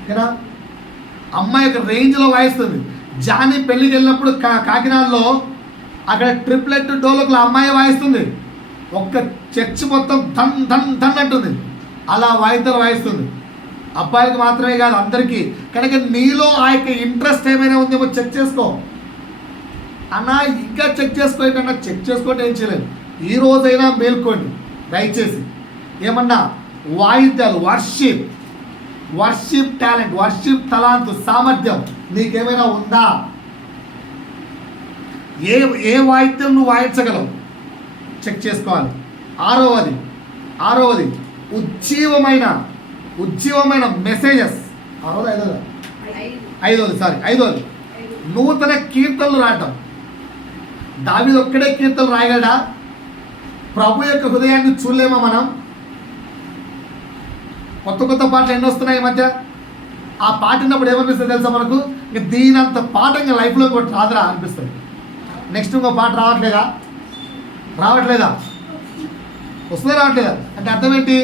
ఓకేనా? అమ్మాయి ఒక రేంజ్లో వాయిస్తుంది. జానీ పెళ్ళికి వెళ్ళినప్పుడు కాకినాడలో అక్కడ ట్రిప్లెట్ డోలకుల అమ్మాయి వాయిస్తుంది. ఒక్క చర్చ్ మొత్తం ధన్ ధన్ ధన్ అంటుంది. అలా వాయిద్యాలు వాయిస్తుంది. అబ్బాయిలకు మాత్రమే కాదు, అందరికీ. కనుక నీలో ఆ యొక్క ఇంట్రెస్ట్ ఏమైనా ఉందేమో చెక్ చేసుకో అన్నా. ఇంకా చెక్ చేసుకోకుండా చెక్ చేసుకోండి, ఏం చేయలేదు. ఈ రోజైనా మేల్కోండి దయచేసి. ఏమన్నా వాయిద్యాలు, వర్షిప్ టాలెంట్, వర్షిప్ తలాంతు, సామర్థ్యం నీకేమైనా ఉందా? ఏ వాయిద్యం నువ్వు వాయించగలవు చెక్ చేసుకోవాలి. ఆరవది ఉజ్జీవమైన మెసేజెస్. ఐదవది నూతన కీర్తనలు రాయటం. దావీదు ఒక్కడే కీర్తనలు రాయగలడా? ప్రభు యొక్క హృదయాన్ని చూడలేమా మనం? కొత్త పాటలు ఎన్ని వస్తున్నాయి ఈ మధ్య. ఆ పాట విన్నప్పుడు ఏమనిపిస్తుంది తెలుసా మనకు? ఇంక దీనంత పాట ఇంకా లైఫ్లో కూడా రాదురా అనిపిస్తుంది. నెక్స్ట్ ఇంకో పాట రావట్లేదా? వస్తుందా? రావట్లేదా? అంటే అర్థం ఏంటి?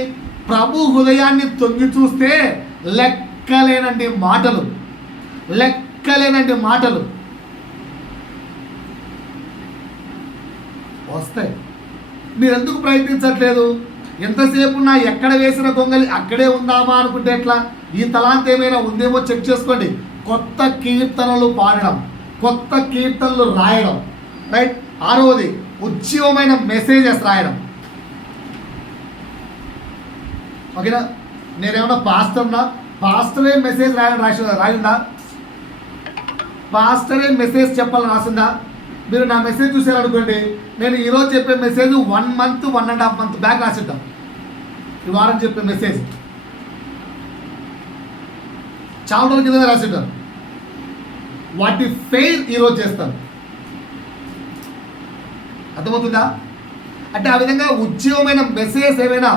ప్రభు హృదయాన్ని తొంగి చూస్తే లెక్కలేనంటి మాటలు వస్తాయి. మీరు ఎందుకు ప్రయత్నించట్లేదు? ఎంతసేపు నా ఎక్కడ వేసిన గొంగలి అక్కడే ఉందామా అనుకుంటే ఎట్లా? ఈ తలాంత్ ఏమైనా ఉందేమో చెక్ చేసుకోండి. కొత్త కీర్తనలు పాడడం, కొత్త కీర్తనలు రాయడం. రైట్. 6వది ఉజ్జీవమైన మెసేజెస్ రాయడం. ఓకేనా? నేనేమన్నా పాస్టరే మెసేజ్ రాయిందా? పాస్టరే మెసేజ్ చెప్పాలని రాసిందా? మీరు నా మెసేజ్ చూసారనుకోండి, నేను ఈరోజు చెప్పే మెసేజ్ 1 మంత్ 1.5 మంత్ బ్యాక్ రాసిద్దాం. ఈ వారం చెప్పే మెసేజ్ చాలా రోజుల కింద రాసిద్దాం. వాటి ఫెయిల్ ఈరోజు చేస్తాను. అర్థమవుతుందా? అంటే ఆ విధంగా ఉజ్జీవమైన మెసేజ్ ఏమైనా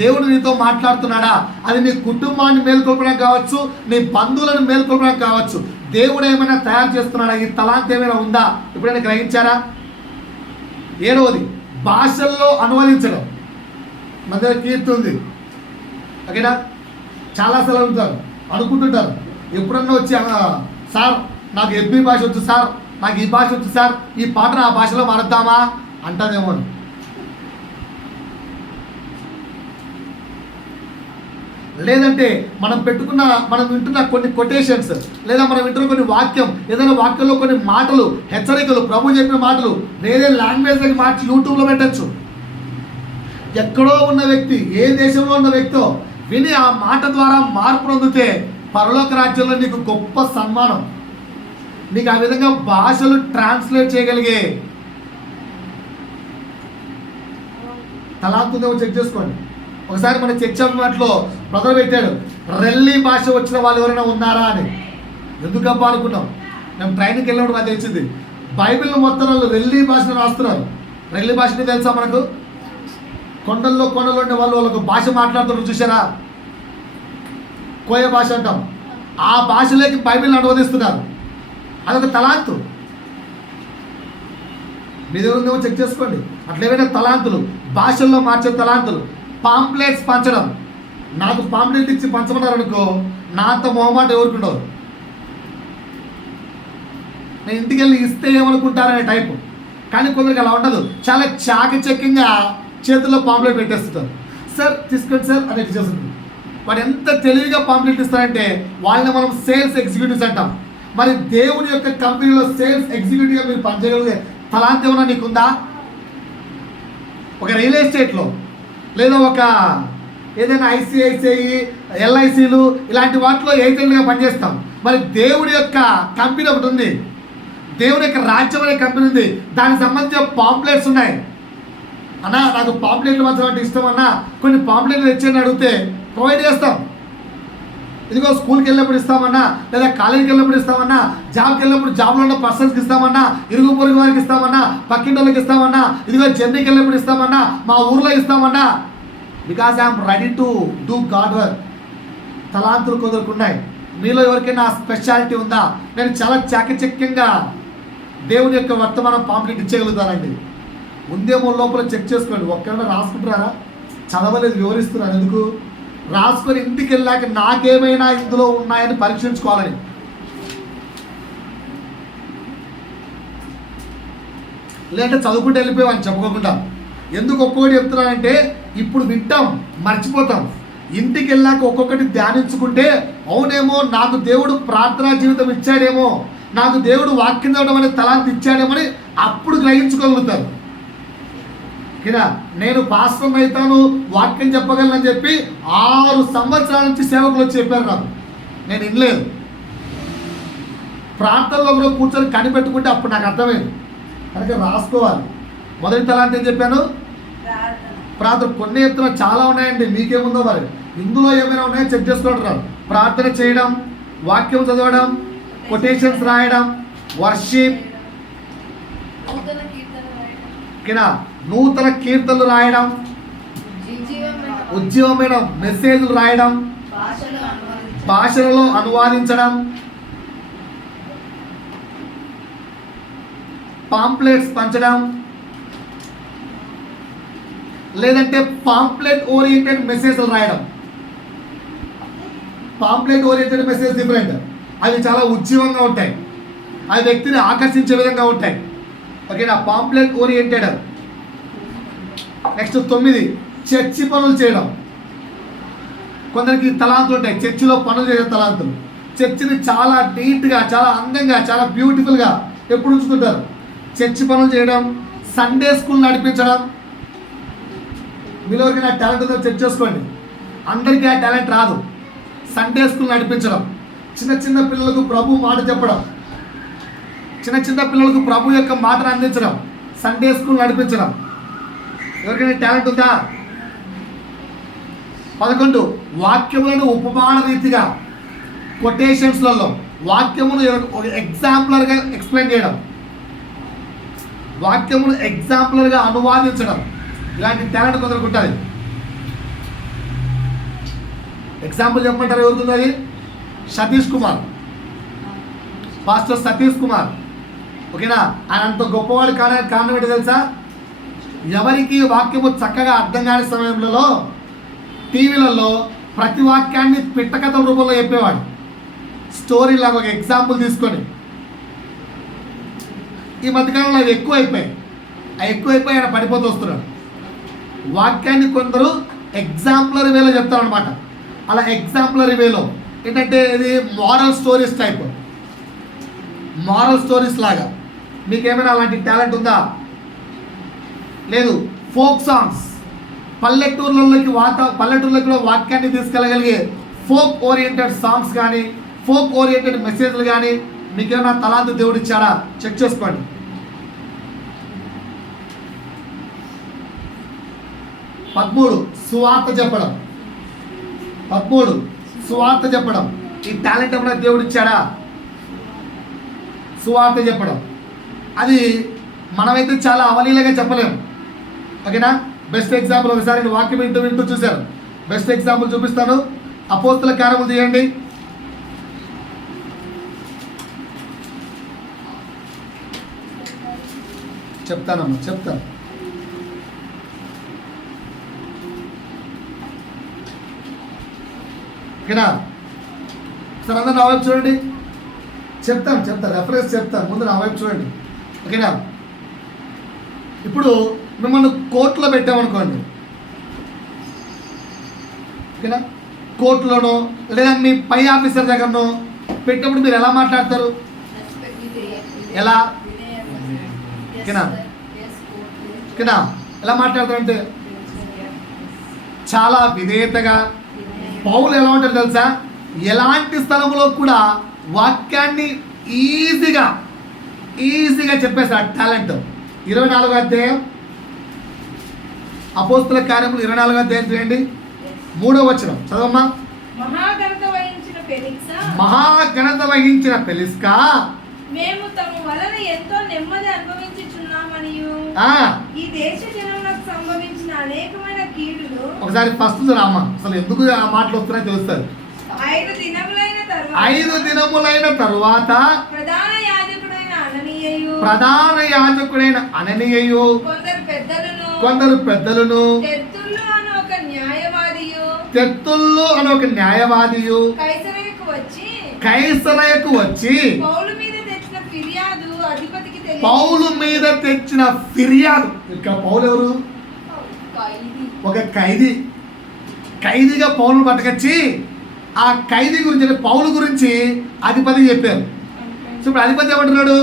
దేవుడు నీతో మాట్లాడుతున్నాడా? అది నీ కుటుంబాన్ని మేల్కొల్పడానికి కావచ్చు, నీ బంధువులను మేల్కొల్పడానికి కావచ్చు. దేవుడు ఏమైనా తయారు చేస్తున్నాడా? ఈ తలాంత్ ఏమైనా ఉందా? ఎప్పుడైనా గ్రహించారా? 7వది భాషల్లో అనువదించడం. మన దగ్గర కీర్తి ఉంది. ఓకేనా? చాలాసార్లు అనుకుంటుంటారు. ఎప్పుడన్నా వచ్చి సార్ నాకు ఎబ్బీ భాష వచ్చు సార్, నాకు ఈ భాష వచ్చు సార్, ఈ పాటను ఆ భాషలో మారుద్దామా అంటానేమో. లేదంటే మనం వింటున్న కొన్ని కొటేషన్స్, లేదా మనం వింటున్న కొన్ని వాక్యం, ఏదైనా వాక్యంలో కొన్ని మాటలు, హెచ్చరికలు, ప్రభు చెప్పిన మాటలు వేరే లాంగ్వేజ్లోకి మార్చి యూట్యూబ్లో పెట్టచ్చు. ఎక్కడో ఉన్న వ్యక్తి, ఏ దేశంలో ఉన్న వ్యక్తో విని ఆ మాట ద్వారా మార్పు పొందితే పరలోక రాజ్యంలో నీకు గొప్ప సన్మానం. నీకు ఆ విధంగా భాషలు ట్రాన్స్లేట్ చేయగలిగే తలాంతుందేమో చెక్ చేసుకోండి. ఒకసారి మన చర్చ్ వాటిలో బ్రదర్ పెట్టాడు, రెల్లీ భాష వచ్చిన వాళ్ళు ఎవరైనా ఉన్నారా అని. ఎందుకబ్బా అనుకున్నాం. మేము ట్రైన్కి వెళ్ళినప్పుడు మాకు తెలిసింది, బైబిల్ మొత్తం వాళ్ళు రెల్లీ భాషను రాస్తున్నారు. రెల్లీ భాషని తెలుసా మనకు? కొండల్లో ఉండే వాళ్ళకు భాష మాట్లాడుతున్నారు చూసారా? కోయ భాష అంటాం. ఆ భాషలోకి బైబిల్ని అనువదిస్తున్నారు. అదొక తలాంతు. మీ దగ్గర ఉందేమో చెక్ చేసుకోండి. అట్లేమైనా తలాంతులు, భాషల్లో మార్చే తలాంతులు. పాంప్లెట్స్ పంచడం. నాకు పాంప్లెట్ ఇచ్చి పంచమన్నారనుకో, నా అంత మొహమాట ఎవరికి ఉండదు. నేను ఇంటికి వెళ్ళి ఇస్తే ఏమనుకుంటారనే టైపు. కానీ కొందరికి అలా ఉండదు. చాలా చాకచక్యంగా చేతుల్లో పాంప్లెట్ పెట్టేస్తుంటారు. సార్ తీసుకోండి సార్ అని చేస్తుంది. వాడు ఎంత తెలివిగా పాంప్లెట్ ఇస్తారంటే వాళ్ళని మనం సేల్స్ ఎగ్జిక్యూటివ్స్ అంటాం. మరి దేవుని యొక్క కంపెనీలో సేల్స్ ఎగ్జిక్యూటివ్గా మీరు పనిచేయగలిగే తలాంతి ఏమన్నా నీకుందా? ఒక రియల్ ఎస్టేట్లో, లేదా ఒక ఏదైనా ఐసిఐసిఐ, ఎల్ఐసీలు ఇలాంటి వాటిలో ఏజెంట్గా పనిచేస్తాం. మరి దేవుడి యొక్క కంపెనీ ఒకటి ఉంది, దేవుడి యొక్క రాజ్యం అనే కంపెనీ ఉంది. దానికి సంబంధించిన పాంప్లెట్స్ ఉన్నాయి. అన్నా నాకు పాంప్లెట్లు మాత్రం అంటే ఇష్టం అన్నా, కొన్ని పాంప్లెట్లు తెచ్చని అడిగితే ప్రొవైడ్ చేస్తాం. ఇదిగో స్కూల్కి వెళ్ళినప్పుడు ఇస్తామన్నా, లేదా కాలేజీకి వెళ్ళినప్పుడు ఇస్తామన్నా, జాబ్కి వెళ్ళినప్పుడు జాబ్లో ఉన్న పర్సన్స్కి ఇస్తామన్నా, ఇరుగు పొరుగు వారికి ఇస్తామన్నా, పక్కింటి వాళ్ళకి ఇస్తామన్నా, ఇదిగో జర్నీకి వెళ్ళినప్పుడు ఇస్తామన్నా, మా ఊర్లో ఇస్తామన్నా. Because I'm ready to do God work. తలాంతులు కుదురుకున్నాయి. మీలో ఎవరికైనా ఆ స్పెషాలిటీ ఉందా? నేను చాలా చాకచక్యంగా దేవుని యొక్క వర్తమానం పాంప్లెట్ ఇచ్చేయగలుగుతానండి. ఉందేమో లోపల చెక్ చేసుకోండి. ఒక్కరైనా రాసుకుంటారా? చదవలేదు, వివరిస్తున్నాను. ఎందుకు? రాసుకొని ఇంటికి వెళ్ళాక నాకేమైనా ఇందులో ఉన్నాయని పరీక్షించుకోవాలని. లేదంటే చదువుకుంటూ వెళ్ళిపోయామని చెప్పుకోకుండా. ఎందుకు ఒక్కొక్కటి చెప్తున్నానంటే, ఇప్పుడు వింటాం, మర్చిపోతాం. ఇంటికి వెళ్ళాక ఒక్కొక్కటి ధ్యానించుకుంటే, అవునేమో నాకు దేవుడు ప్రార్థనా జీవితం ఇచ్చాడేమో, నాకు దేవుడు వాక్యం చదవడం అనే తలాంతి ఇచ్చాడేమో అని అప్పుడు గ్రహించుకోగలుగుతారు. ఓకేనా? నేను పాస్టర్ అవుతాను, వాక్యం చెప్పగలనని చెప్పి 6 సంవత్సరాల నుంచి సేవకులు వచ్చి చెప్పారు నాకు. నేను వినలేదు. ప్రార్థనలో కూడా కూర్చొని కనిపెట్టుకుంటే అప్పుడు నాకు అర్థమైంది. కనుక రాసుకోవాలి. మొదటి తలాంతి ఏం చెప్పాను? ప్రార్థన. కొన్ని చెప్తున్నా, చాలా ఉన్నాయండి. మీకేముందో మరి ఇందులో ఏమైనా ఉన్నాయో చెక్ చేసుకుంటారు. ప్రార్థన చేయడం, వాక్యం చదవడం, కొటేషన్స్ రాయడం, వర్షిప్, నూతన కీర్తనలు రాయడం, ఉజ్జీవమైన మెసేజ్లు రాయడం, భాషలలో అనువాదించడం, పాంప్లెట్స్ పంచడం, లేదంటే పాంప్లెట్ ఓరియంటెడ్ మెసేజ్లు రాయడం. Pamphlet oriented message different. అవి చాలా ఉజ్జీవంగా ఉంటాయి, అవి వ్యక్తిని ఆకర్షించే విధంగా ఉంటాయి. ఓకేనా? Pamphlet oriented. నెక్స్ట్ 9, చర్చి పనులు చేయడం. కొందరికి తలాంతులు ఉంటాయి, చర్చిలో పనులు చేసే తలాంతులు. చర్చిని చాలా నీట్గా, చాలా అందంగా, చాలా బ్యూటిఫుల్గా ఎప్పుడు ఉంచుకుంటారు. చర్చి పనులు చేయడం, సండే స్కూల్ నడిపించడం. మీలో ఎవరికైనా టాలెంట్ ఉందో చెక్ చేసుకోండి. అందరికీ ఆ టాలెంట్ రాదు. సండే స్కూల్ నడిపించడం, చిన్న చిన్న పిల్లలకు ప్రభు మాట చెప్పడం, చిన్న చిన్న పిల్లలకు ప్రభు యొక్క మాటను అందించడం, సండే స్కూల్ నడిపించడం. ఎవరికైనా టాలెంట్ ఉందా? 11, వాక్యములను ఉపమాన రీతిగా, కొటేషన్స్లలో వాక్యమును ఒక ఎగ్జాంపులర్గా ఎక్స్ప్లెయిన్ చేయడం, వాక్యమును ఎగ్జాంపులర్గా అనువాదించడం. ఇలాంటి టాలెంట్ కొందరికి ఉంటుంది. ఎగ్జాంపుల్ చెప్పమంటారు? ఎవరికి అది? సతీష్ కుమార్, పాస్టర్ సతీష్ కుమార్. ఓకేనా? ఆయన అంత గొప్పవాడు కారణం ఏంటో తెలుసా? ఎవరికి వాక్యము చక్కగా అర్థం కాని సమయంలో టీవీలలో ప్రతి వాక్యాన్ని పిట్టకథల రూపంలో చెప్పేవాడు. స్టోరీ లాగా ఒక ఎగ్జాంపుల్ తీసుకొని. ఈ మధ్యకాలంలో అవి ఎక్కువైపోయాయి. ఆయన పడిపోతూ వస్తున్నాడు. వాక్యాన్ని కొందరు ఎగ్జాంపులరీ వేలో చెప్తారనమాట. అలా ఎగ్జాంపులరీ వేలో ఏంటంటే ఇది moral stories type, moral stories లాగా. మీకేమైనా అలాంటి టాలెంట్ ఉందా? లేదు. ఫోక్ సాంగ్స్, పల్లెటూర్లలోకి కూడా వాక్యాన్ని తీసుకెళ్ళగలిగే ఫోక్ ఓరియంటెడ్ సాంగ్స్ కానీ, ఫోక్ ఓరియంటెడ్ మెసేజ్లు కానీ మీకేమైనా తలాంతు దేవుడు ఇచ్చాడా? చెక్ చేసుకోండి. 13, సువార్త చెప్పడం. 13, సువార్త చెప్పడం. ఈ టాలెంట్ ఏమైనా దేవుడు ఇచ్చాడా? సువార్త చెప్పడం. అది మనమైతే చాలా అవలీలగా చెప్పలేము. ఓకేనా? బెస్ట్ ఎగ్జాంపుల్ ఒకసారి నేను వాక్యం వింటూ చూశాను. బెస్ట్ ఎగ్జాంపుల్ చూపిస్తాను. అపోస్తల కార్యములు తీయండి. చెప్తాను. ఓకేనా? సార్ అందరు నా వైపు చూడండి. చెప్తాను రెఫరెన్స్ చెప్తాను. ముందు నా వైపు చూడండి. ఓకేనా? ఇప్పుడు మిమ్మల్ని కోర్టులో పెట్టామనుకోండి. ఓకేనా? కోర్టులోనో లేదా మీ పై ఆఫీసర్ దగ్గరనో పెట్టినప్పుడు మీరు ఎలా మాట్లాడతారు? ఎలా? ఓకేనా? ఎలా మాట్లాడతారంటే చాలా విధేయతగా. పౌలు ఎలా ఉంటారు తెలుసా? ఎలాంటి స్థలంలో కూడా వాక్యాన్ని ఈజీగా చెప్పేశాడు. టాలెంట్. 24వ అధ్యాయం, అపోస్తల కార్యములు 24వ అధ్యాయం చేయండి. 3వ వచనం చదవమ్మా. మహాఘనత వహించిన ఫెలిక్సా, మహాఘనత వహించిన ఫెలిస్కా, మేము తమ వలన ఎంతో నెమ్మది అనుభవించుచున్నామనియు ఆ, ఈ దేశ జనములకు సంభవించిన అనేకమైన కీడులు ఒకసారి ఫస్ట్ రామ్మ, అసలు ఎందుకు ఆ మాటలు వస్తున్నాయో తెలుస్తుంది. 5 దినములైన తరువాత 5 దినములైన తరువాత ప్రధాన యాజకుడైన అననీయయు అననీయయు కొందరు పెద్దలను తెర్తుల్లు అని ఒక న్యాయవాదియు కైసరయకు వచ్చి పౌలు మీద తెచ్చిన ఫిర్యాదు. ఇక్కడ పౌలు ఎవరు? ఒక ఖైదీగా పౌలును పట్టుకొచ్చి ఆ ఖైదీ గురించి, పౌలు గురించి అధిపతి చెప్పారు. సో ఇప్పుడు అధిపతి ఏమంటున్నాడు?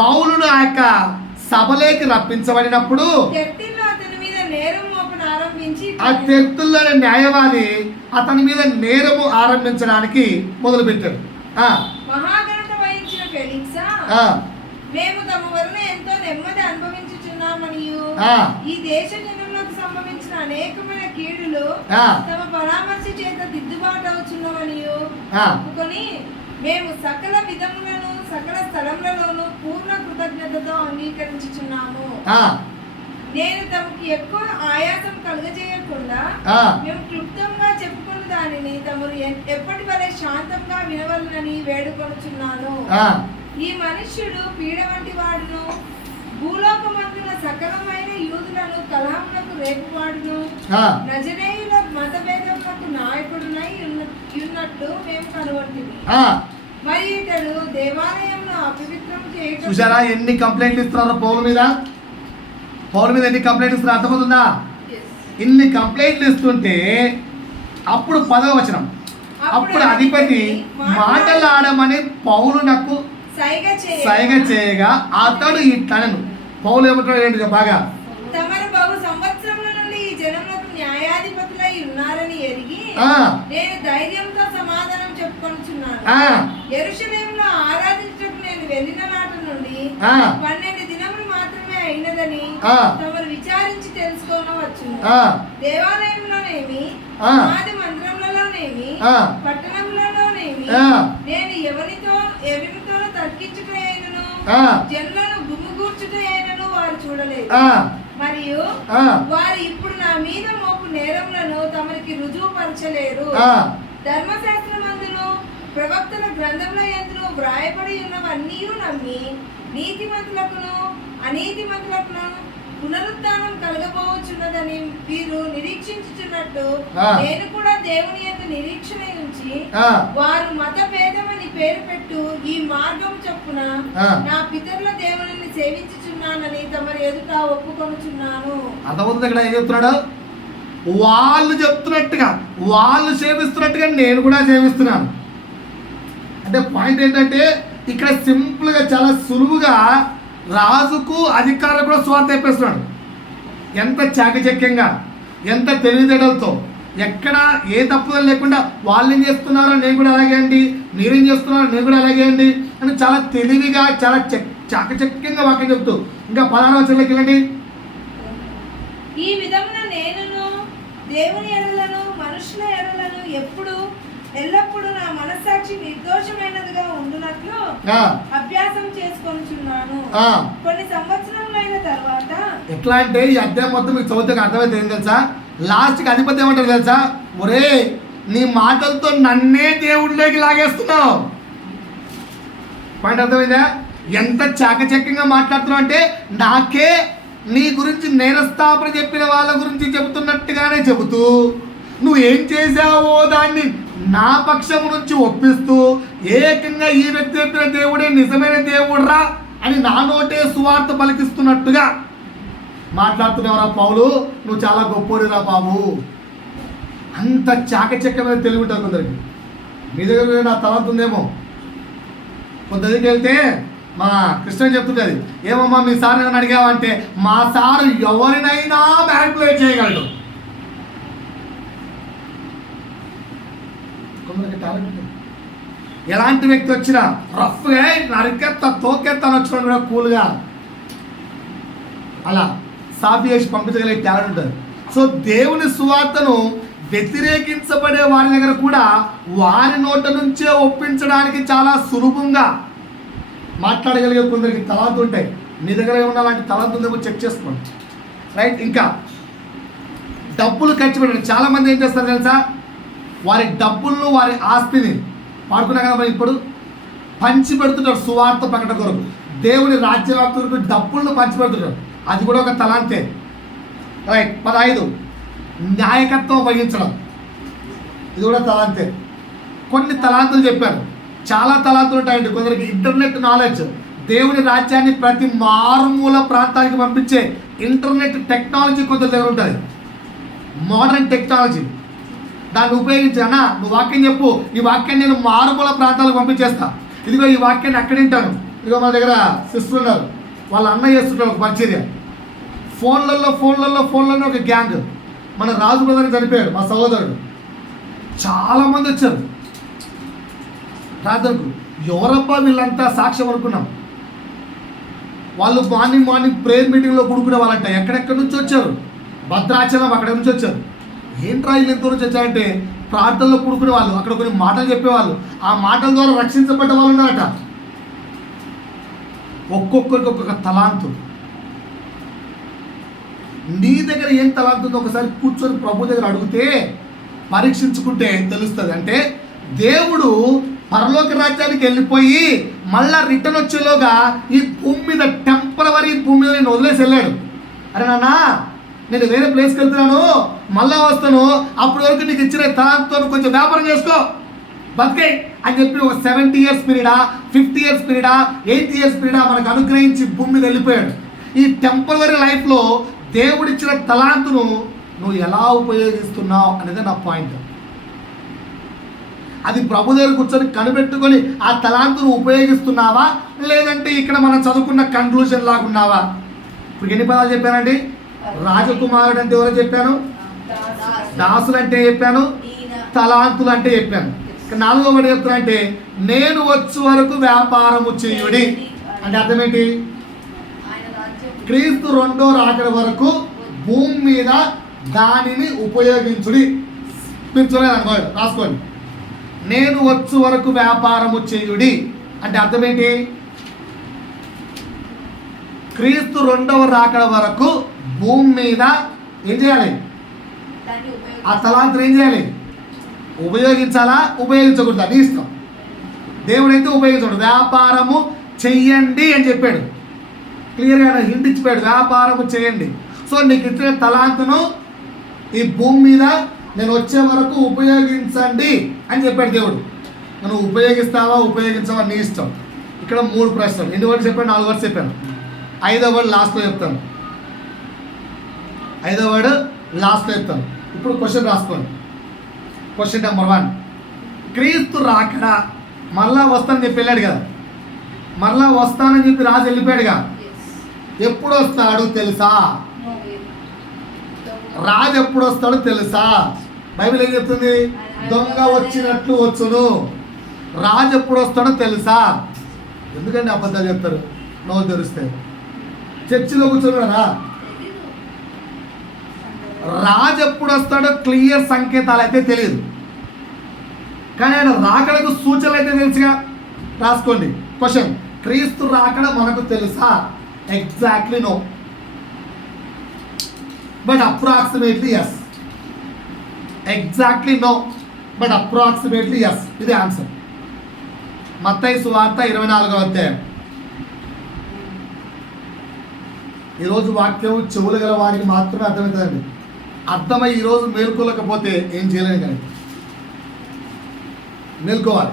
పౌలును ఆ యొక్క సభలోకి రప్పించబడినప్పుడు ఆ తెర్తుల్లో న్యాయవాది అతని మీద నేరము ఆరంభించడానికి మొదలు పెట్టాడు. మహాఘనత వహించిన ఫెలిక్సా, మేము తమ వలన ఎంతో నెమ్మది అనుభవించుచున్నామనియు ఈ దేశ జనములకు సంభవించిన అనేకమైన కీడులు తమ పరామర్శ చేత దిద్దుబాటు అవుచున్నవనియు కొని మేము సకల విధములను సకల స్థలములలోనూ పూర్ణ కృతజ్ఞతతో అంగీకరించుచున్నాము. నేను తమకు ఎక్కువ ఆయాసం కలుగజేయకుండా మేము క్లుప్తంగా చెప్పుకున్న దానిని తమరు ఎప్పటి వరే శాంతంగా వినవలనని వేడుకొనుచున్నాను. ఈ మనుష్యుడు పీడ వంటి వాడును, భూలోకమందున సకలమైన యూదులను కలహములకు రేపువాడును, నజరేయుల మతభేదములకు నాయకుడునై ఉన్నట్టు మేము కనుగొంటిమి. మరి ఇతడు దేవాలయంలో అపవిత్రం చేయటం. చూసారా ఎన్ని కంప్లైంట్లు ఇస్తున్నారు పౌలు మీద? పౌలు మీద ఎన్ని కంప్లైంట్లు ఇస్తున్నారు అర్థమవుతుందా? ఇన్ని కంప్లైంట్లు ఇస్తుంటే అప్పుడు 10వ వచనం, అప్పుడు అధిపతి మాటలాడమని పౌలునకు సైగ చేయగా అతడు ఇట్లనెను. పౌలు ఏమంటాడు ఏంటి బాగా? తమరు బహు సంవత్సరముల నుండి ఈ జనములకు న్యాయాధిపతులై ఉన్నారని ఎరిగి నేను ధైర్యంతో సమాధానం చెప్పుకొనుచున్నాను. యెరూషలేములో ఆరాధించుటకు నేను వెళ్ళిన నాటి నుండి 12 దినములు మాత్రమే అయినదని తమరు విచారించి తెలుసుకోనవచ్చును. దేవాలయంలోనేమి, సమాధి మందిరములలోనేమి, పట్టణములలోనేమి నేను ఎవరితో తర్కించుటైనను జనులను గుమిగూర్చుటైనను వారు చూడలేదు. మరియు వారు ఇప్పుడు నా మీద మోపు నేరములను తమరికి రుజువుపరచలేరు. ధర్మశాస్త్రమందును ప్రవక్తల గ్రంథముల యందును వ్రాయబడి ఉన్నవన్నీ నమ్మి నీతిమంతులకును అనీతిమంతులకును పునరుత్థానం కలగబోచున్నదని వీరు నిరీక్షించుచున్నట్టు నేను కూడా దేవుని యందు నిరీక్షణ ఉంచి వారు మత భేదమని పేరు పెట్టు ఈ మార్గం చొప్పున నా పితరుల దేవుని సేవించుచున్నానని తమరి ఎదుట ఒప్పుకొనుచున్నాను. అర్థమవుతుంది ఇక్కడ ఏం చెప్తున్నాడు? వాళ్ళు చెప్తున్నట్టుగా, వాళ్ళు సేవిస్తున్నట్టుగా నేను కూడా సేవిస్తున్నాను. అంటే పాయింట్ ఏంటంటే ఇక్కడ సింపుల్గా చాలా సులువుగా రాజుకు అధికారులు కూడా స్వార్థ చెప్పేస్తున్నాడు. ఎంత చాకచక్యంగా, ఎంత తెలివితేటలతో, ఎక్కడ ఏ తప్పుదల లేకుండా వాళ్ళు ఏం చేస్తున్నారో నేను కూడా అలాగే అండి, మీరేం చేస్తున్నారో నేను కూడా అలాగే అండి అని చాలా తెలివిగా చాలా చాకచక్యంగా వాక్యం చెప్తూ ఇంకా 16వ వచనంలోకి వెళ్ళండి. ఈ విధమున నేనును దేవుని ఎడలను మనుషుల ఎడలను ఎల్లప్పుడూ నా మనస్సాక్షి నిర్దోషమైనదిగా ఉండునట్లు అభ్యాసం చేసుకొనుచున్నాను. కొన్ని సంవత్సరములైన తర్వాత ఎట్లా అంటే ఈ అధ్యాయం మొత్తం మీకు చదువుతానికి అర్థమైతే ఏం తెలుసా? లాస్ట్కి అధిపతి ఏమంటారు తెలుసా? ఒరే నీ మాటలతో నన్నే దేవుడిలోకి లాగేస్తున్నావు. పాయింట్ అర్థమైందా? ఎంత చాకచక్యంగా మాట్లాడుతున్నావు అంటే నాకే నీ గురించి నేరస్థాపన చెప్పిన వాళ్ళ గురించి చెబుతున్నట్టుగానే చెబుతూ నువ్వు ఏం చేసావో దాన్ని నా పక్షము నుంచి ఒప్పిస్తూ ఏకంగా ఈ వ్యక్తి చెప్పిన దేవుడే నిజమైన దేవుడురా అని నా నోటే సువార్త పలికిస్తున్నట్టుగా మాట్లాడుతున్నావురా పౌలు, నువ్వు చాలా గొప్పోడిరా బాబు. అంత చాకచక్యమైన తెలివి ఉంటుంది కొందరికి. మీ దగ్గర నా తలంత ఉందేమో. కొంతదికి వెళ్తే మా కృష్ణ చెప్తుంటుంది, ఏమమ్మా మీ సార్ ఏమైనా అడిగావంటే మా సారు ఎవరినైనా మ్యానిపులేట్ చేయగలడు. కొందరికి టాలెంట్ ఉంటుంది. ఎలాంటి వ్యక్తి వచ్చినా రఫ్గా నరికెత్తా తోకెత్తాను వచ్చిన కూడా కూల్గా అలా సాఫీ చేసి పంపించగలిగే టాలెంట్ ఉంటుంది. సో దేవుని సువార్తను వ్యతిరేకించబడే వారి దగ్గర కూడా వారి నోట నుంచే ఒప్పించడానికి చాలా సులభంగా మాట్లాడగలిగే కొందరికి తలాంతులు ఉంటాయి. మీ దగ్గర ఏమన్నా అలాంటి తలాంతులు ఉందేమో చెక్ చేసుకోండి. రైట్. ఇంకా డబ్బులు ఖర్చు పెట్టండి. చాలామంది ఏం చేస్తారు తెలుసా, వారి డబ్బులను వారి ఆస్తిని వాడుకున్నా కదా మరి ఇప్పుడు పంచి పెడుతుంటారు సువార్త ప్రకటన కొరకు, దేవుని రాజ్యవ్యాప్తి కొరకు డబ్బులను పంచి పెడుతుంటారు. అది కూడా ఒక తలాంతే. రైట్. 15 నాయకత్వం వహించడం, ఇది కూడా తలాంతే. కొన్ని తలాంతులు చెప్పాను, చాలా తలాంతులు ఉంటాయండి. కొందరికి ఇంటర్నెట్ నాలెడ్జ్, దేవుని రాజ్యాన్ని ప్రతి మారుమూల ప్రాంతానికి పంపించే ఇంటర్నెట్ టెక్నాలజీ కొందరి దగ్గర ఉంటుంది, మోడర్న్ టెక్నాలజీ. దాన్ని ఉపయోగించి అన్న నువ్వు వాక్యం చెప్పు, ఈ వాక్యాన్ని నేను మారుమూల ప్రాంతాలకు పంపించేస్తా, ఇదిగో ఈ వాక్యాన్ని అక్కడ వింటాను. ఇదిగో మన దగ్గర సిస్టర్ ఉన్నారు, వాళ్ళ అన్న చేస్తుంటారు ఒక పరిచర్య. ఫోన్లలో ఒక గ్యాంగ్. మన రాజు బ్రదర్ చనిపోయాడు, మా సహోదరుడు. చాలామంది వచ్చారు ప్రార్థనకు. ఎవరబ్బా వీళ్ళంతా సాక్ష్యం అనుకున్నాం. వాళ్ళు మార్నింగ్ ప్రేయర్ మీటింగ్లో కూడుకునే వాళ్ళంట. ఎక్కడెక్కడి నుంచి వచ్చారు, భద్రాచలం అక్కడ నుంచి వచ్చారు. ఏంట్రా వీళ్ళు ఎంతో నుంచి వచ్చారంటే ప్రార్థనలో కూడుకునే వాళ్ళు, అక్కడ కొన్ని మాటలు చెప్పేవాళ్ళు, ఆ మాటల ద్వారా రక్షించబడ్డ వాళ్ళు ఉన్నారట. ఒక్కొక్కరికి ఒక్కొక్క తలాంతు. నీ దగ్గర ఏం తలాంతు ఉందో ఒకసారి కూర్చొని ప్రభు దగ్గర అడిగితే, పరీక్షించుకుంటే తెలుస్తుంది. అంటే దేవుడు పరలోక రాజ్యానికి వెళ్ళిపోయి మళ్ళా రిటర్న్ వచ్చేలోగా ఈ భూమి మీద టెంపరవరీ భూమి మీద నేను వదిలేసి వెళ్ళాడు. అరే నాన్న నేను వేరే ప్లేస్కి వెళ్తున్నాను, మళ్ళా వస్తాను, అప్పటి వరకు నీకు ఇచ్చిన తలాంతో కొంచెం వ్యాపారం చేసుకో, బతికే అని చెప్పి ఒక 70 years పీరియడా, 50 years పీరియడా, 80 years పీరియడా మనకు అనుగ్రహించి భూమి మీద వెళ్ళిపోయాడు. ఈ టెంపరవరీ లైఫ్లో దేవుడిచ్చిన తలాంతును నువ్వు ఎలా ఉపయోగిస్తున్నావు అనేది నా పాయింట్. అది ప్రభు దగ్గర కూర్చొని కనిపెట్టుకొని ఆ తలాంతును ఉపయోగిస్తున్నావా, లేదంటే ఇక్కడ మనం చదువుకున్న కన్క్లూజన్ లాగా ఉన్నావా? ఇప్పుడు ఎన్ని పదాలు చెప్పానండి? రాజకుమారుడు అంటే ఎవరో చెప్పాను, దాసులు అంటే చెప్పాను, తలాంతులు అంటే చెప్పాను. 4వ మాట చెప్తున్నా అంటే నేను వచ్చు వరకు వ్యాపారము చేయుడి అంటే అర్థం ఏంటి? క్రీస్తు 2వ రాకడ వరకు భూమి మీద దానిని ఉపయోగించుడి. మీరు చూడలేదు రాసుకోండి. నేను వచ్చు వరకు వ్యాపారము చేయుడి అంటే అర్థం ఏంటి? క్రీస్తు 2వ రాకడ వరకు భూమి మీద ఏం చేయాలి? ఆ తలాంతులు ఏం చేయాలి? ఉపయోగించాలా, ఉపయోగించకూడదా? నీ ఇష్టం. దేవుడైతే ఉపయోగించకూడదు. వ్యాపారము చెయ్యండి అని చెప్పాడు, క్లియర్గా హింట్ ఇచ్చిపోయాడు, వ్యాపారము చేయండి. సో నీకు ఇచ్చిన తలాంతును ఈ భూమి మీద నేను వచ్చే వరకు ఉపయోగించండి అని చెప్పాడు దేవుడు. మనం ఉపయోగిస్తావా ఉపయోగించావా నీ ఇష్టం. ఇక్కడ 3 ప్రశ్నలు. ఎన్ని వర్డ్స్ చెప్పాను? 4 వర్డ్స్ చెప్పాను. 5వ వర్డ్ లాస్ట్లో చెప్తాను. 5వ వర్డ్ లాస్ట్లో చెప్తాను. ఇప్పుడు క్వశ్చన్ రాసుకోండి. క్వశ్చన్ నెంబర్ 1, క్రీస్తు రాకడా మళ్ళా వస్తానని చెప్పి వెళ్ళాడు కదా, మళ్ళా వస్తానని చెప్పి రాజు వెళ్ళిపోయాడుగా. ఎప్పుడు వస్తాడు తెలుసా? రాజు ఎప్పుడు వస్తాడో తెలుసా? బైబిల్ ఏం చెప్తుంది? దొంగ వచ్చినట్లు వచ్చును. రాజు ఎప్పుడు వస్తాడో తెలుసా? ఎందుకంటే అబద్ధాలు చెప్తారు నోరు తెరిస్తే. చర్చిలో కూర్చున్నారా? రాజు ఎప్పుడు వస్తాడో క్లియర్ సంకేతాలు అయితే తెలియదు, కానీ ఆయన రాకడకు సూచనలు అయితే తెలుసుగా. రాసుకోండి క్వశ్చన్. క్రీస్తు రాకడ మనకు తెలుసా? Exactly no, but approximately yes. Exactly no, but approximately yes. ఇది ఆన్సర్. మత్తయి సువార్త 24వ అధ్యాయం. ఈరోజు వాక్యం చెవులు గల వారికి మాత్రమే అర్థమవుతుందండి. అర్థమై ఈరోజు మేల్కోలేకపోతే ఏం చేయలేను, కానీ మేల్కోవాలి.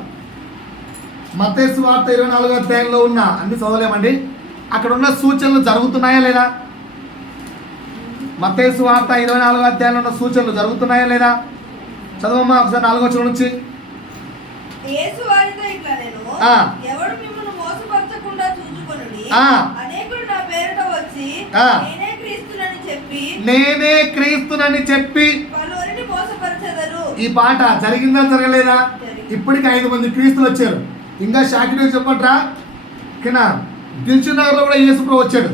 మత్తయి సువార్త 24వ అధ్యాయంలో ఉన్న అన్ని చదవలేమండి, అక్కడ ఉన్న సూచనలు జరుగుతున్నాయా లేదా? మత్తయి సువార్త 24వ అధ్యాయంలో ఉన్న సూచనలు జరుగుతున్నాయా లేదా? చదవమ్మా ఒకసారి 4వ వచనం నుంచి. యేసు వారితో ఇట్లా నేను ఎవడు మిమ్మల్ని మోసపరచకుండా చూచుకొనుడి. అనేకులు నా పేరిట వచ్చి నేనే క్రీస్తునని చెప్పి పలువురిని మోసపరచెదరు. ఈ పాట జరిగిందా జరగలేదా? ఇప్పటికి 5 మంది క్రీస్తులు వచ్చారు. ఇంకా షాకిలో చెప్పట్రా కినా దిల్చునగర్లో కూడా యేసుప్రభు వచ్చాడు.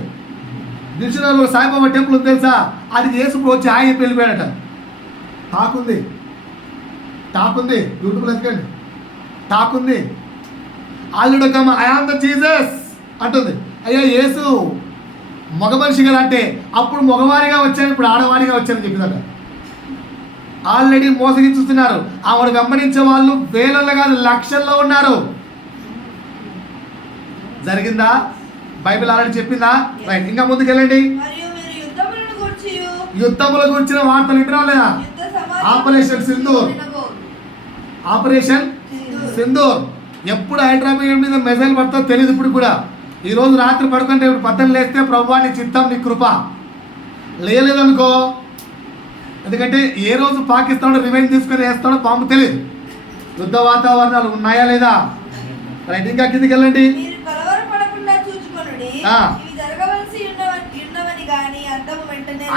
దిల్చునగర్లో సాయిబాబా టెంపుల్ ఉంది తెలుసా? అది యేసుప్రభు వచ్చి ఆయన వెళ్ళిపోయాడట. టాక్ ఉంది యూట్యూబ్లో ఎత్తుకండి. టాక్ ఉంది. Already come I am the Jesus అంటుంది. అయ్యా యేసు మగ మనిషి కదా అంటే అప్పుడు మగవారిగా వచ్చాను, ఇప్పుడు ఆడవాడిగా వచ్చానని చెప్పిందట. ఆల్రెడీ మోసగించుతున్నారు. ఆవిడ వెంబడించే వాళ్ళు వేలల్లో కాదు లక్షల్లో ఉన్నారు. జరిగిందా? బైబిల్ ఆల్రెడీ చెప్పిందా? రైట్, ఇంకా ముందుకెళ్ళండి. యుద్ధముల గురించిన వార్తలు వింటున్నాం లేదా? ఆపరేషన్ సింధూర్ ఎప్పుడు హైదరాబాద్ మీద మెజైల్ పడుతుందో తెలియదు. ఇప్పుడు కూడా ఈరోజు రాత్రి పడుకుంటే ఇప్పుడు పద్దెని లేస్తే ప్రభువా నీ చిత్తం నీ కృప లేదనుకో, ఎందుకంటే ఏ రోజు పాకిస్తాన్ రివెంజ్ తీసుకొని వేస్తాడో పాము తెలియదు. యుద్ధ వాతావరణాలు ఉన్నాయా లేదా? రైట్, ఇంకా కిందికి వెళ్ళండి.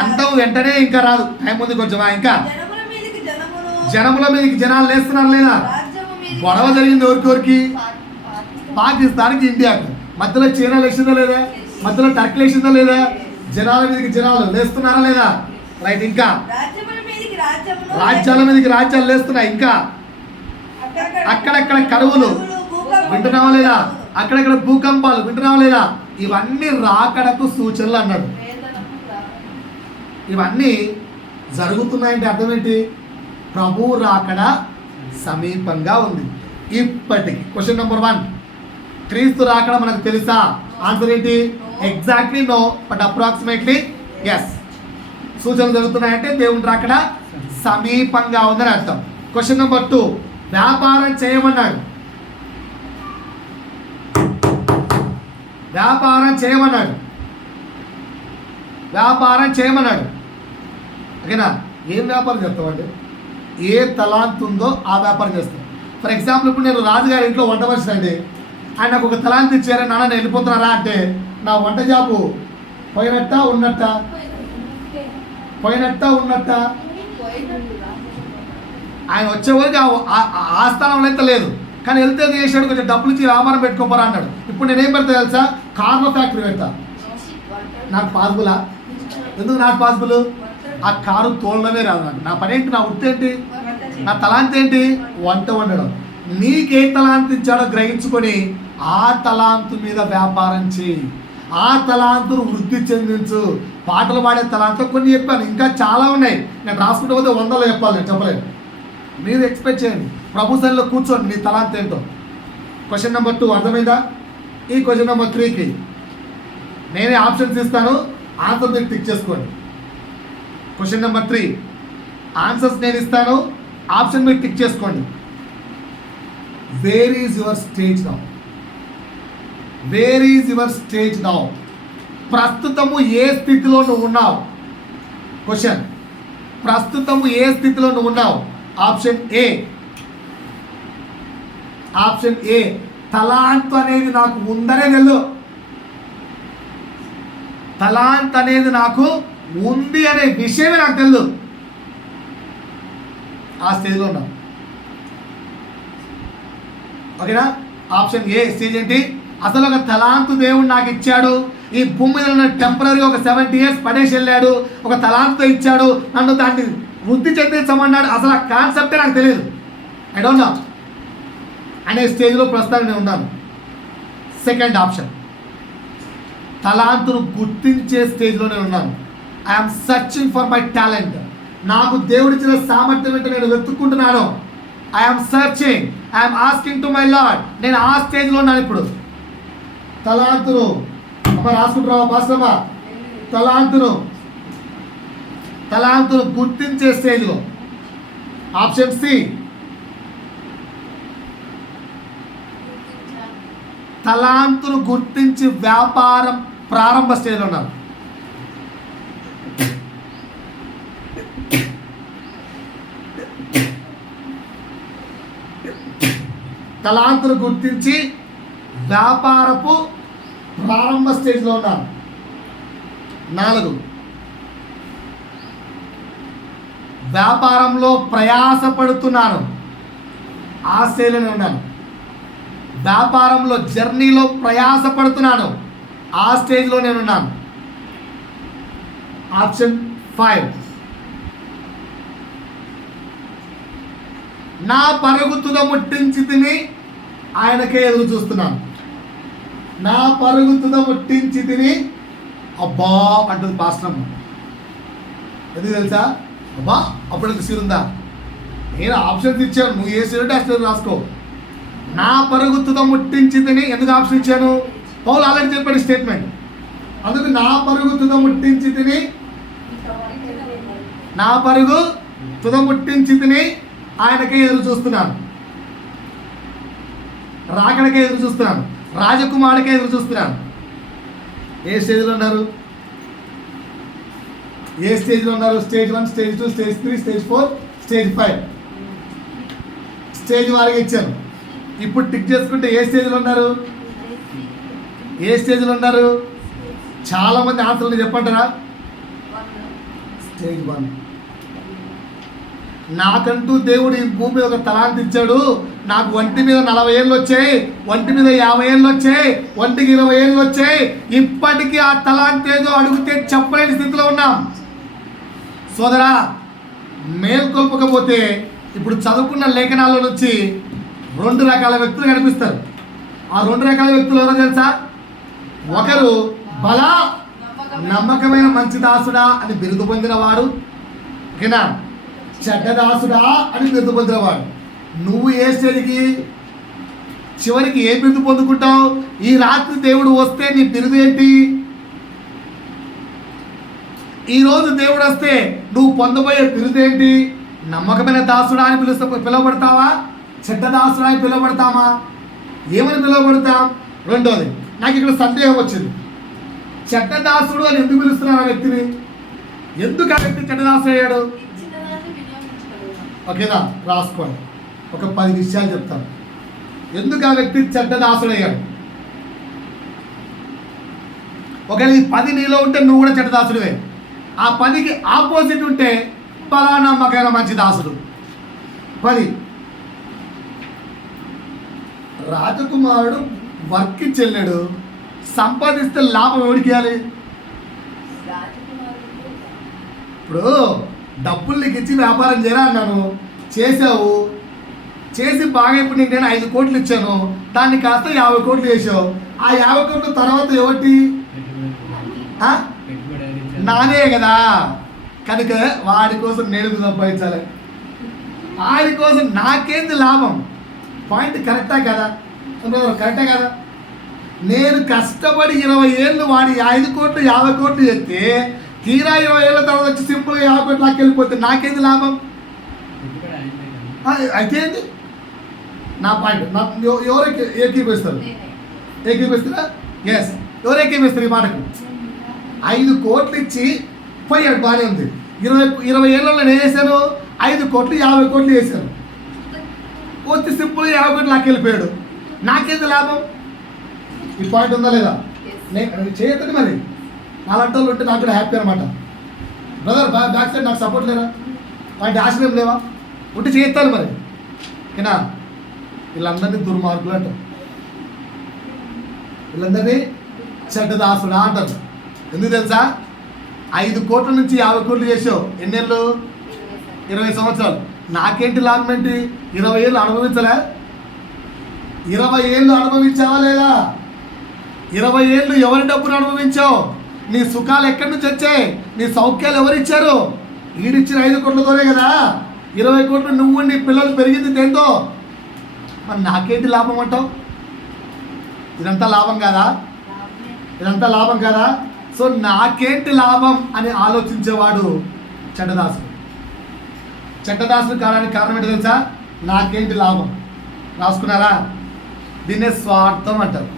అంతం వెంటనే ఇంకా రాదు, టైం ఉంది కొంచెం. ఇంకా జనముల మీదకి జనాలు లేస్తున్నారు లేదా? గొడవ జరిగింది ఎవరికి? పాకిస్తాన్కి ఇండియాకి. మధ్యలో చైనా లేచిందా లేదా? మధ్యలో టర్కీ లేచిందా లేదా? జనాల మీదకి జనాలు లేస్తున్నారా లేదా? రైట్, ఇంకా రాజ్యాల మీదకి రాజ్యాలు లేస్తున్నాయి. ఇంకా అక్కడక్కడ కరువులు వింటున్నావా లేదా? అక్కడక్కడ భూకంపాలు వింటున్నావా లేదా? ఇవన్నీ రాకడకు సూచనలు అన్నాడు. ఇవన్నీ జరుగుతున్నాయంటే అర్థం ఏంటి? ప్రభు రాకడ సమీపంగా ఉంది ఇప్పటికి. క్వశ్చన్ నెంబర్ 1, క్రీస్తు రాకడ మనకు తెలుసా? ఆన్సర్ ఏంటి? Exactly no, but approximately yes. సూచనలు జరుగుతున్నాయంటే దేవుని రాకడ సమీపంగా ఉందని అర్థం. క్వశ్చన్ నెంబర్ 2, వ్యాపారం చేయమన్నాడు. వ్యాపారం చేయమన్నాడు. ఓకేనా? ఏం వ్యాపారం చేస్తామండి? ఏ తలాంత్ ఉందో ఆ వ్యాపారం చేస్తాం. ఫర్ ఎగ్జాంపుల్ ఇప్పుడు నేను రాజుగారి ఇంట్లో వంట మనిషి అండి, ఆయన నాకు ఒక తలాంత్ ఇచ్చారని నాన్న నేను వెళ్ళిపోతున్నారా అంటే నా వంట జాబు పోయినట్ట ఉన్నట్ట? ఆయన వచ్చేవరకు ఆ స్థానంలో అయితే లేదు, కానీ వెళ్తే చేసాడు కొంచెం డబ్బులు ఇచ్చి వ్యాపారం పెట్టుకోపోరా అన్నాడు. ఇప్పుడు నేనేం పెడతా తెలుసా? కార్ల ఫ్యాక్టరీ పెడతా. నాకు పాసిబులా? ఎందుకు నాకు పాసిబుల్? ఆ కారు తోలడమే రాదు నాకు. నా పని ఏంటి? నా వృత్తి ఏంటి? నా తలాంత్ ఏంటి? వంట వండడం. నీకే తలాంత్ ఇచ్చాడో గ్రహించుకొని ఆ తలాంతు మీద వ్యాపారం చేయి, ఆ తలాంతును వృద్ధి చెందించు. పాటలు పాడే తలాంతు కొన్ని చెప్పాను, ఇంకా చాలా ఉన్నాయి. నేను రాసుకుంటే పోతే 100 చెప్పాలి, నేను చెప్పలేను. మీరు ఎక్స్పెక్ట్ చేయండి, ప్రభు సన్నిధిలో కూర్చోండి, నీ తలాంత్ ఏంటో. క్వశ్చన్ నెంబర్ 2 అర్థమైందా? ఈ క్వశ్చన్ నెంబర్ 3కి నేనే ఆప్షన్స్ ఇస్తాను, ఆన్సర్ మీరు టిక్ చేసుకోండి. క్వశ్చన్ నెంబర్ 3 ఆన్సర్స్ నేను ఇస్తాను, ఆప్షన్ మీరు టిక్ చేసుకోండి. Where is your stage now? ప్రస్తుతము ఏ స్థితిలో నువ్వు ఉన్నావు? క్వశ్చన్, ప్రస్తుతము ఏ స్థితిలో నువ్వు ఉన్నావు? ఆప్షన్ ఏ తలాంత్ అనేది నాకు ఉందనే తెలుసు. తలాంత్ అనేది నాకు ఉంది అనే విషయమే నాకు తెలుసు. ఆ స్టేజ్లో ఉన్నాం. ఓకేనా? ఆప్షన్ ఏ స్టేజ్ ఏంటి? అసలు ఒక తలాంతు దేవుడు నాకు ఇచ్చాడు, ఈ భూమి మీద టెంపరీగా ఒక 70 years పడేసి వెళ్ళాడు, ఒక తలాంతుతో ఇచ్చాడు, నన్ను దాన్ని వృద్ధి చెందించమన్నాడు. అసలు ఆ కాన్సెప్టే నాకు తెలియదు, ఐ డోంట్ నో అనే స్టేజ్లో ప్రస్తుతానికి నేను ఉన్నాను. సెకండ్ ఆప్షన్, తలాంతును గుర్తించే స్టేజ్లో నేను ఉన్నాను. I'm searching for my talent. నాకు దేవుడిచ్చిన సామర్థ్యం ఏంటో నేను వెతుక్కుంటున్నాను. I'm searching, I'm asking to my Lord. నేను ఆ స్టేజ్లో ఉన్నాను ఇప్పుడు. తలాంతును అమ్మ రాసుకుంటున్నావా పాస్టమ్మా? తలాంతును గుర్తించే స్టేజ్లో. ఆప్షన్ సి, తలాంతును గుర్తించి వ్యాపారం ప్రారంభ స్టేజ్లో ఉన్నారు. తలాంతును గుర్తించి వ్యాపారపు ప్రారంభ స్టేజ్లో ఉన్నారు. 4, వ్యాపారంలో ప్రయాసపడుతున్నాను, ఆ స్టేజ్లోనే ఉన్నాను. వ్యాపారంలో జర్నీలో ప్రయాసపడుతున్నాను, ఆ స్టేజ్లో నేను ఉన్నాను. ఆప్షన్ 5, నా పరుగు తుద ముట్టించి తిని ఆయనకే ఎదురు చూస్తున్నాను. నా పరుగు తుద ముట్టించి తిని అబ్బా అంటుంది పాస్టమ్. ఎందుకు తెలుసా? అబ్బా అప్పుడు ఎంత సీరుందా? నేను ఆప్షన్స్ ఇచ్చాను, నువ్వు ఏ సీరు అంటే ఆ సీరు రాసుకో. నా పరుగు తుద ముట్టించి తిని ఎందుకు ఆప్షన్ ఇచ్చాను? పౌలు ఆల్రెడీ చెప్పాడు స్టేట్మెంట్. అందుకు నా పరుగు తుద ముట్టించి తిని, నా పరుగు తుద ముట్టించి తిని ఆయనకే ఎదురు చూస్తున్నాను. రాకడకే ఎదురు చూస్తున్నాను, రాజకుమారుడికే ఎదురు చూస్తున్నాను. ఏ స్టేజ్లో ఉన్నారు? ఏ స్టేజ్లో ఉన్నారు? Stage 1, stage 2, stage 3, stage 4, stage 5 stage వారికి ఇచ్చాను. ఇప్పుడు టిక్ చేసుకుంటే ఏ స్టేజ్లో ఉన్నారు? ఏ స్టేజ్లో ఉన్నారు? చాలా మంది ఆన్సర్లు చెప్పంటారా? స్టేజ్ 1. నాకంటూ దేవుడు ఈ భూమి ఒక తలాంతి ఇచ్చాడు. నాకు ఒంటి మీద 40 ఏళ్ళు వచ్చాయి, ఒంటి మీద 50 ఏళ్ళు వచ్చాయి, ఒంటికి 20 ఏళ్ళు వచ్చాయి. ఇప్పటికీ ఆ తలాంతి ఏదో అడిగితే చెప్పలేని స్థితిలో ఉన్నాం. సోదరా, మేల్కొల్పకపోతే ఇప్పుడు చదువుకున్న లేఖనాల నుంచి 2 రకాల వ్యక్తులు కనిపిస్తారు. ఆ 2 రకాల వ్యక్తులు ఎవరో తెలుసా? ఒకరు బల నమ్మకమైన మంచి దాసుడా అని బిరుదు పొందినవాడు, ఓకేనా? చెడ్డ దాసుడా అని బిరుదు పొందినవాడు. నువ్వు ఏ స్టేజ్కి చివరికి ఏ బిరుదు పొందుకుంటావు? ఈ రాత్రి దేవుడు వస్తే నీ బిరుదు ఏంటి? ఈరోజు దేవుడు వస్తే నువ్వు పొందబోయే బిరుదు ఏంటి? నమ్మకమైన దాసుడా అని పిలువబడతావా? చెడ్డ దాసుడా అని పిలువబడతామా? ఏమని పిలువబడతాం? రెండోది, నాకు ఇక్కడ సందేహం వచ్చింది. చెడ్డ దాసుడు అని ఎందుకు పిలుస్తున్నారు ఆ వ్యక్తిని? ఎందుకు ఆ వ్యక్తి చెడ్డ దాసుడు అయ్యాడు? ఓకేనా, రాసుకోండి. ఒక 10 విషయాలు చెప్తాను ఎందుకు ఆ వ్యక్తి చెడ్డ దాసుడు అయ్యాడు. ఒకవేళ ఈ 10 నీలో ఉంటే నువ్వు కూడా చెడ్డ దాసుడివే. ఆ 10కి ఆపోజిట్ ఉంటే బలానమ్మకైన మంచి దాసుడు. 10, రాజకుమారుడు వర్క్కి చెల్లాడు, సంపాదిస్తే లాభం ఎవరికి ఇవ్వాలి? ఇప్పుడు డబ్బులు నీకు ఇచ్చి వ్యాపారం చేయరా అన్నాను, చేసావు, చేసి బాగా ఇప్పుడు నీకు నేను 5 కోట్లు ఇచ్చాను, దాన్ని కాస్త 50 కోట్లు చేసావు. ఆ 50 కోట్ల తర్వాత ఎవటి? నానే కదా. కనుక వాడి కోసం నేను సంపాదించాలి, వాడి కోసం నాకేంది లాభం? పాయింట్ కరెక్టా కదా? కరెక్టే కదా? నేను కష్టపడి 20 ఏళ్ళు వాడి 5 కోట్లు 50 కోట్లు చేస్తే తీరా 20 ఏళ్ళ తర్వాత వచ్చి సింపుల్గా 50 కోట్లు లాక్కి వెళ్ళిపోతే నాకేంది లాభం? అయితే ఏంది నా పాయింట్? ఎవరు ఏకీపిస్తారు? ఏకీపిస్తారా? ఎస్, ఎవరు ఏకీపిస్తారు ఈ మాటకు? 5 కోట్లు ఇచ్చి పోయాడు, బాగానే ఉంది. 20 ఏళ్ళలో నేను వేసాను 5 కోట్లు 50 కోట్లు వేసాను, వచ్చి సింపుల్గా 50 కోట్లు లాక్కి వెళ్ళిపోయాడు. నాకేంది లాభం? ఈ పాయింట్ ఉందా లేదా? నేను చేయొద్దండి. మరి అలాంటి వాళ్ళు ఉంటే నాకు కూడా హ్యాపీ అనమాట. బ్రదర్ బ్యాక్ సైడ్ నాకు సపోర్ట్ లేరా? వాటి ఆశ్రయం లేవా? ఉంటే చేస్తాను మరి, ఓకేనా? వీళ్ళందరినీ దుర్మార్గులు అంటారు, వీళ్ళందరినీ చెడ్డదాసుడా అంటారు. ఎందుకు తెలుసా? 5 కోట్ల నుంచి 50 కోట్లు చేసావు, ఎన్నేళ్ళు? 20 సంవత్సరాలు. నాకేంటి లాభం ఏంటి? 20 ఏళ్ళు అనుభవించలే? 20 ఏళ్ళు అనుభవించావా లేదా? 20 ఏళ్ళు ఎవరి డబ్బును అనుభవించావు? నీ సుఖాలు ఎక్కడి నుంచి వచ్చాయి? నీ సౌఖ్యాలు ఎవరు ఇచ్చారు? ఈడిచ్చిన 5 కోట్లతోనే కదా 20 కోట్లు నువ్వు నీ పిల్లలు పెరిగింది దేంతో? మరి నాకేంటి లాభం అంటావు? ఇదంతా లాభం కాదా? ఇదంతా లాభం కాదా? సో నాకేంటి లాభం అని ఆలోచించేవాడు చెడ్డదాసుడు. చెడ్డదాసుడు కావడానికి కారణం ఏంటో తెలుసా? నాకేంటి లాభం. రాసుకున్నారా? దీన్నే స్వార్థం అంటారు.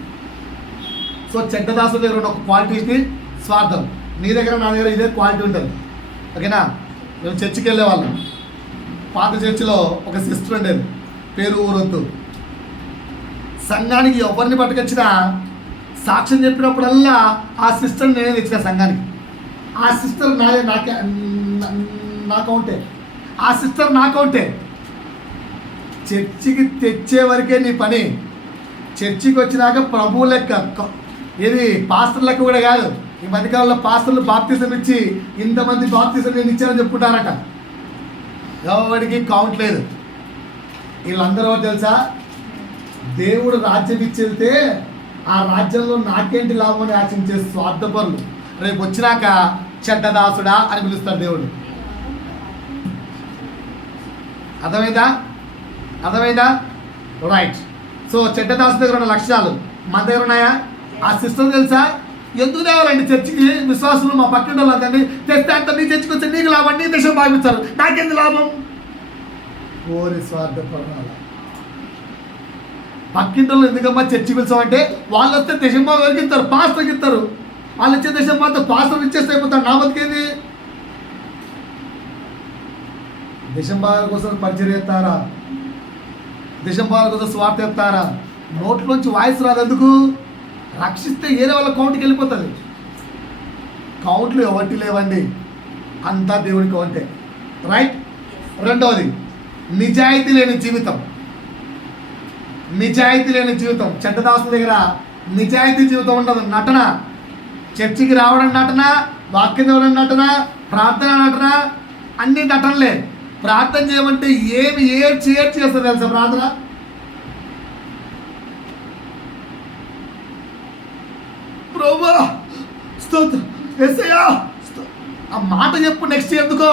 సో చెడ్డదాసుల దగ్గర ఉన్న ఒక క్వాలిటీస్ని స్వార్థం. నీ దగ్గర నా దగ్గర ఇదే క్వాలిటీ ఉంటుంది, ఓకేనా? మేము చర్చికి వెళ్ళేవాళ్ళం. పాత చర్చిలో ఒక సిస్టర్ ఉండేది, పేరు ఊరొద్దు. సంఘానికి ఎవరిని పట్టుకొచ్చినా సాక్ష్యం చెప్పినప్పుడల్లా ఆ సిస్టర్ నేనే తెచ్చిన సంఘానికి. ఆ సిస్టర్ నాకౌంటే, ఆ సిస్టర్ నాకౌంటే. చర్చికి తెచ్చే వరకే నీ పని. చర్చికి వచ్చినాక ప్రభువు లెక్క, ఇది పాస్టర్ లెక్క కూడా కాదు. ఈ మధ్యకాలంలో పాస్టర్లు బాప్తిజం ఇచ్చి ఇంతమంది బాప్తిజం నేను ఇచ్చానని చెప్పుకుంటారట. ఎవరికి కౌంట్ లేదు. వీళ్ళందరూ ఎవరు తెలుసా? దేవుడు రాజ్యం ఇచ్చి వెళ్తే ఆ రాజ్యంలో నాకేంటి లాభం అని ఆశించే స్వార్థపరులు. రేపు వచ్చినాక చెడ్డదాసుడా అని పిలుస్తాడు దేవుడు. అర్థమైందా? రైట్. సో చెడ్డదాసు దగ్గర ఉన్న లక్షణాలు మన దగ్గర ఉన్నాయా? ఆ సిస్టమ్ తెలుసా? ఎందుకు తేవాలండి చర్చికి విశ్వాసులు? మా పక్కన వాళ్ళందరినీ తెస్తే అంత నీ చర్చికి వచ్చి నీకు లాభం, నీ దేశం భావిస్తారు, నాకెందుకు లాభం? ఓరి స్వార్థపరుల పక్కింటోళ్ళు ఎందుకమ్మా చర్చికి పిలిచామంటే వాళ్ళు వస్తే దశంభాగం ఎవరికి ఇస్తారు? పాస్టర్కి ఇస్తారు. వాళ్ళు ఇచ్చే దశంభాగం పాస్టర్ ఇచ్చేస్తే అయిపోతారు. నా బతికేది దశంభాగాల కోసం పరిచయం చేస్తారా? దశంభాగాల కోసం స్వార్థ చెప్తారా? నోట్లోంచి వాయిస్ రాదు. ఎందుకు? రక్షిస్తే ఏదో వాళ్ళ కౌంట్కి వెళ్ళిపోతుంది. కౌంట్లు ఎవరికి లేవండి, అంతా దేవుడి కౌంటే. రైట్. రెండవది నిజాయితీ లేని జీవితం. చెడ్డదాసుల దగ్గర నిజాయితీ జీవితం ఉండదు. నటన. చర్చికి రావడం నటన, వాక్యం చదవడం నటన, ప్రార్థన నటన, అన్ని నటనలే. ప్రార్థన చేయమంటే ఏడ్చి చేస్తారు తెలుసా ప్రార్థన? ప్రభువా స్తోత్రం, యేసయ్యా ఆ మాట చెప్పు. నెక్స్ట్ ఎందుకో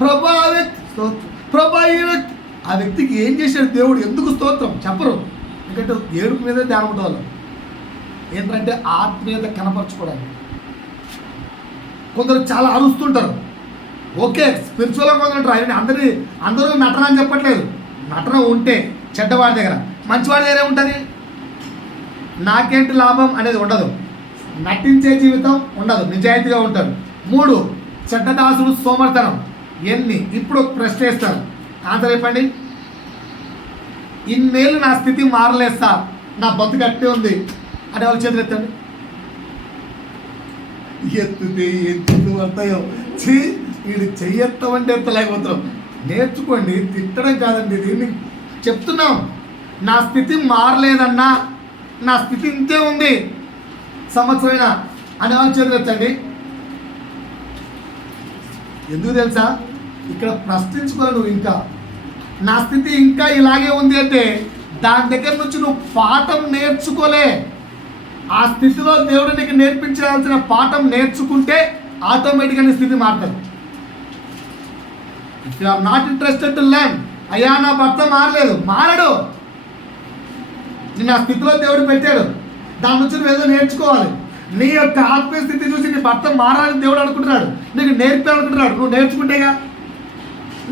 ప్రభువా ఆ వ్యక్తి స్తోత్రం, ప్రభువా ఈ వ్యక్తి, ఆ వ్యక్తికి ఏం చేశాడు దేవుడు, ఎందుకు స్తోత్రం చెప్పరు. ఎందుకంటే ఏడుపు మీదే ధ్యానం ఉంటుంది వాళ్ళు. ఏంటంటే ఆత్మీయత కనపరచుకోవడానికి. కొందరు చాలా అరుస్తుంటారు. ఓకే, స్పిరిచువల్గా కొందరు అంటారు. అందరూ నటన అని చెప్పట్లేదు. నటన ఉంటే చెడ్డవాడి దగ్గర, మంచివాడి దగ్గర ఉంటుంది. నాకేంటి లాభం అనేది ఉండదు. నటించే జీవితం ఉండదు, నిజాయితీగా ఉంటాడు. 3 చెడ్డదాసులు సోమర్తనం. ఇప్పుడు ప్రశ్న వేస్తారు, ఆన్సర్ చెప్పండి. ఇన్నేళ్ళు నా స్థితి మారలేదు సార్, నా బతుకు అట్టే ఉంది అని వాళ్ళు చేతులు ఎత్తండి. ఎత్తుతే ఎత్తు అంతాయో వీడు చెయ్యెత్తమంటే ఎత్తలేకపోతున్నాం. నేర్చుకోండి, తిట్టడం కాదండి. దీన్ని చెప్తున్నాం. నా స్థితి మారలేదన్నా, నా స్థితి ఇంతే ఉంది సంవత్సరమైనా అని వాళ్ళు చేతులు ఎత్తండి. ఎందుకు తెలుసా? ఇక్కడ ప్రశ్నించుకోవాలి నువ్వు. ఇంకా నా స్థితి ఇంకా ఇలాగే ఉంది అంటే దాని దగ్గర నుంచి నువ్వు పాఠం నేర్చుకోలే. ఆ స్థితిలో దేవుడు నీకు నేర్పించాల్సిన పాఠం నేర్చుకుంటే ఆటోమేటిక్గా నీ స్థితి మారుతుంది. If you are not interested to learn, అయ్యా నా భర్త మారడు. నిన్ను ఆ స్థితిలో దేవుడు పెట్టాడు, దాని నుంచి నువ్వు ఏదో నేర్చుకోవాలి. నీ యొక్క ఆత్మీయ స్థితి చూసి నీ భర్త మారాలని దేవుడు అనుకుంటున్నాడు, నీకు నేర్పాలనుకుంటున్నాడు. నువ్వు నేర్చుకుంటేగా.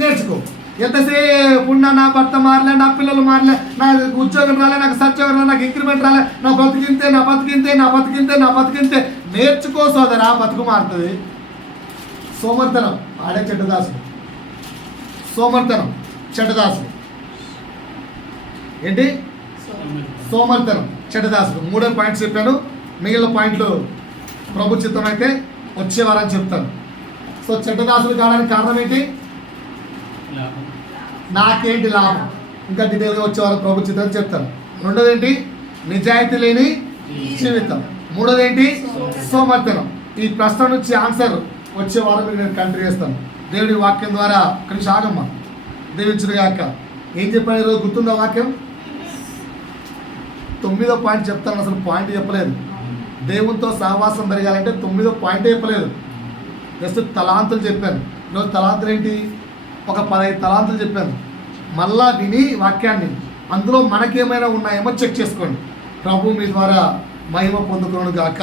నేర్చుకో. ఎంతసేపు ఉన్నా నా భర్త మారలే, నా పిల్లలు మారలే, నాకు ఉద్యోగం రాలే, నాకు సత్యోగం రాలే, నాకు ఇంక్రిమెంట్ రాలే, నా బతికింతే. నేర్చుకో సోదరా, బతుకు మారుతుంది. సోమర్తనం ఆడే చెడ్డదాసుడు. ఏంటి? సోమర్తనం చెడ్డదాసుడు. 3 పాయింట్స్ చెప్పాను. మిగిలిన పాయింట్లు ప్రభు చిత్తం అయితే వచ్చే వారని చెప్తాను. సో చెడ్డదాసులు కావడానికి కారణం ఏంటి? నాకేంటి లాభం, ఇంకా డీటెయిల్గా వచ్చేవారు ప్రభు చిత్రం చెప్తాను. రెండోది ఏంటి? నిజాయితీ లేని జీవితం. మూడోది ఏంటి? సోమర్తనం. ఈ ప్రశ్న నుంచి ఆన్సర్ వచ్చే వారం మీకు నేను కంటిన్యూ చేస్తాను. దేవుడి వాక్యం ద్వారా కలిసి ఆగమ్మ దీవించుడుగాక. ఏం చెప్పాను ఈరోజు? గుర్తుందా వాక్యం? 9వ పాయింట్ చెప్తాను. అసలు పాయింట్ చెప్పలేదు. దేవునితో సహవాసం పెరగాలంటే 9వ పాయింట్ చెప్పలేదు. జస్ట్ తలాంతులు చెప్పాను. ఈరోజు తలాంతులు ఏంటి? ఒక 15 తలాంతులు చెప్పాను. మళ్ళా విని వాక్యాన్ని అందులో మనకేమైనా ఉన్నాయేమో చెక్ చేసుకోండి. ప్రభు మీ ద్వారా మహిమ పొందుకోను గాక.